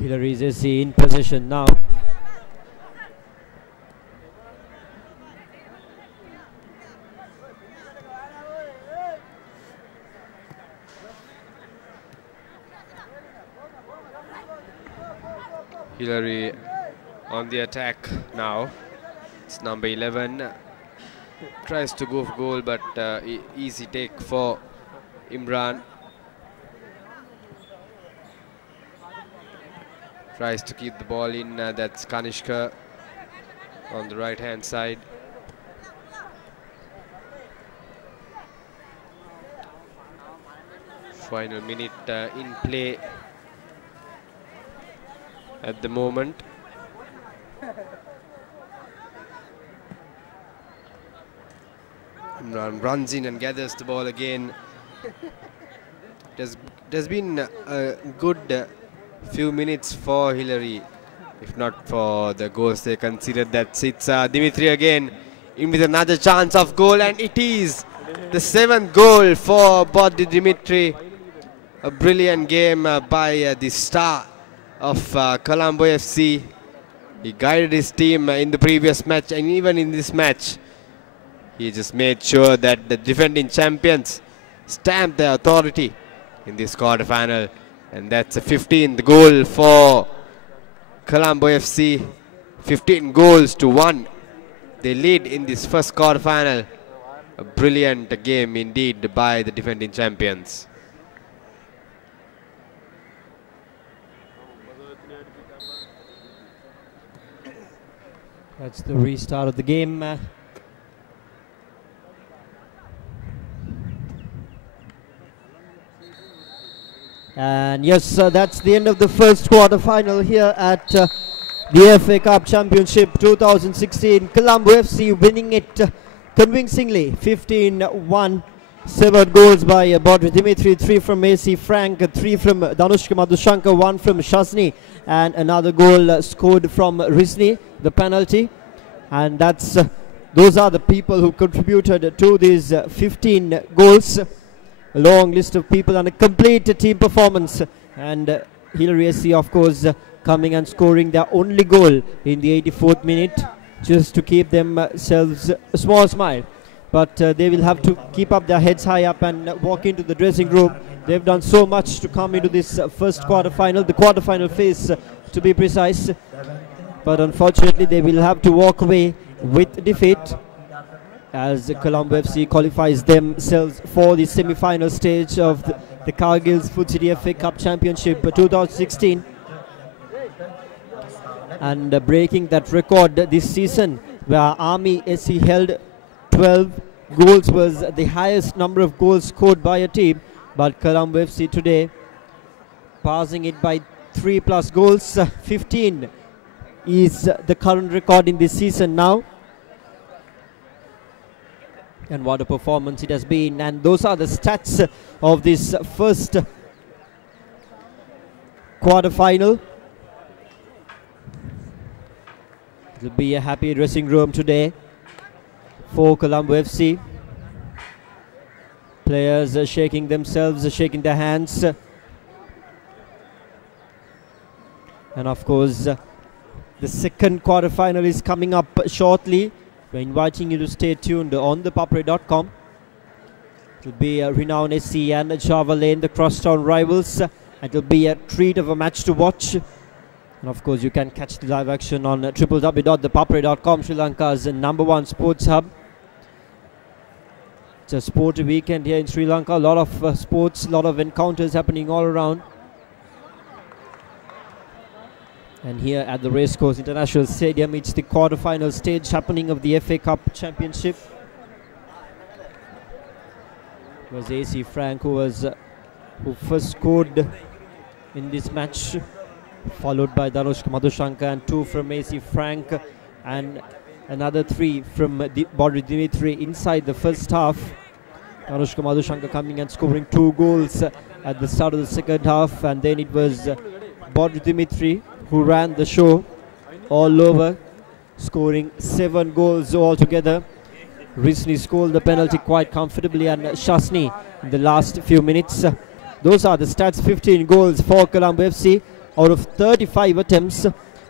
Hillary Zessi in possession now. Hillary on the attack now. It's number 11. Tries to go for goal, but easy take for Imran. Tries to keep the ball in. That's Kanishka on the right hand side. Final minute in play at the moment. Imran runs in and gathers the ball again. It has been a good few minutes for Hillary, if not for the goals they considered. That's it's Dimitri again in with another chance of goal, and it is the 7th goal for Badr Dimitri. A brilliant game by the star of Colombo FC. He guided his team in the previous match, and even in this match he just made sure that the defending champions stamped their authority in this quarter-final. And that's a 15th goal for Colombo FC. 15 goals to 1. They lead in this first quarter-final. A brilliant game indeed by the defending champions. That's the restart of the game. And yes, that's the end of the first quarter-final here at the FA Cup Championship 2016. Colombo FC winning it convincingly, 15-1. 7 goals by Badr Dimitri, 3 from AC Frank, 3 from Danushka Madhushankar, 1 from Shasni, and another goal scored from Risni, the penalty. And that's those are the people who contributed to these 15 goals. A long list of people and a complete team performance. And Hillary SC, of course, coming and scoring their only goal in the 84th minute, just to keep themselves a small smile. But they will have to keep up their heads high up and walk into the dressing room. They've done so much to come into this first quarter-final, the quarter-final phase to be precise. But unfortunately, they will have to walk away with defeat, as Colombo FC qualifies themselves for the semi-final stage of the Cargill's Food City FA Cup Championship 2016. And breaking that record this season, where Army SC held 12 goals, was the highest number of goals scored by a team. But Colombo FC today passing it by 3+ goals. 15 is the current record in this season now. And what a performance it has been. And those are the stats of this first quarter-final. It'll be a happy dressing room today for Colombo FC. Players are shaking themselves, shaking their hands. And of course, the second quarter-final is coming up shortly. We're inviting you to stay tuned on ThePapare.com. It'll be Renown SC and Java Lane, the crosstown rivals. It'll be a treat of a match to watch. And of course, you can catch the live action on www.thepapare.com, Sri Lanka's #1 sports hub. It's a sporty weekend here in Sri Lanka. A lot of sports, a lot of encounters happening all around. And here at the Racecourse International Stadium, it's the quarter-final stage happening of the FA Cup Championship. It was AC Frank who first scored in this match, followed by Danushka Madhushanka, and 2 from AC Frank, and another 3 from Bodri Dimitri inside the first half. Danushka Madhushanka coming and scoring 2 goals at the start of the second half, and then it was Bodri Dimitri who ran the show all over, scoring 7 goals altogether. Risni scored the penalty quite comfortably, and Shasni in the last few minutes. Those are the stats: 15 goals for Colombo FC out of 35 attempts,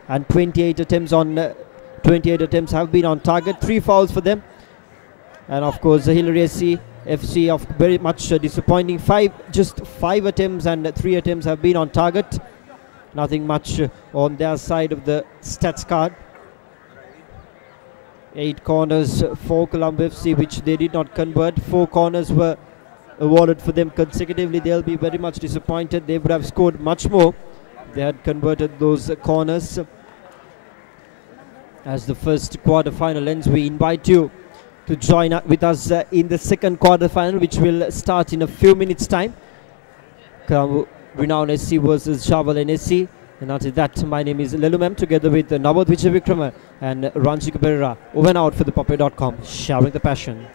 and 28 attempts have been on target. 3 fouls for them. And of course, Hillary FC of very much disappointing. Just 5 attempts and 3 attempts have been on target. Nothing much on their side of the stats card. 8 corners for Colombo FC, which they did not convert. 4 corners were awarded for them consecutively. They'll be very much disappointed. They would have scored much more if they had converted those corners. As the first quarter-final ends, we invite you to join up with us in the second quarter-final, which will start in a few minutes' time. Renown SC versus Java Lane SC. And after that, my name is Lelumem, together with Nawad Vijayavikrama and Ranjika Perera. Over and out for ThePapare.com, sharing the passion.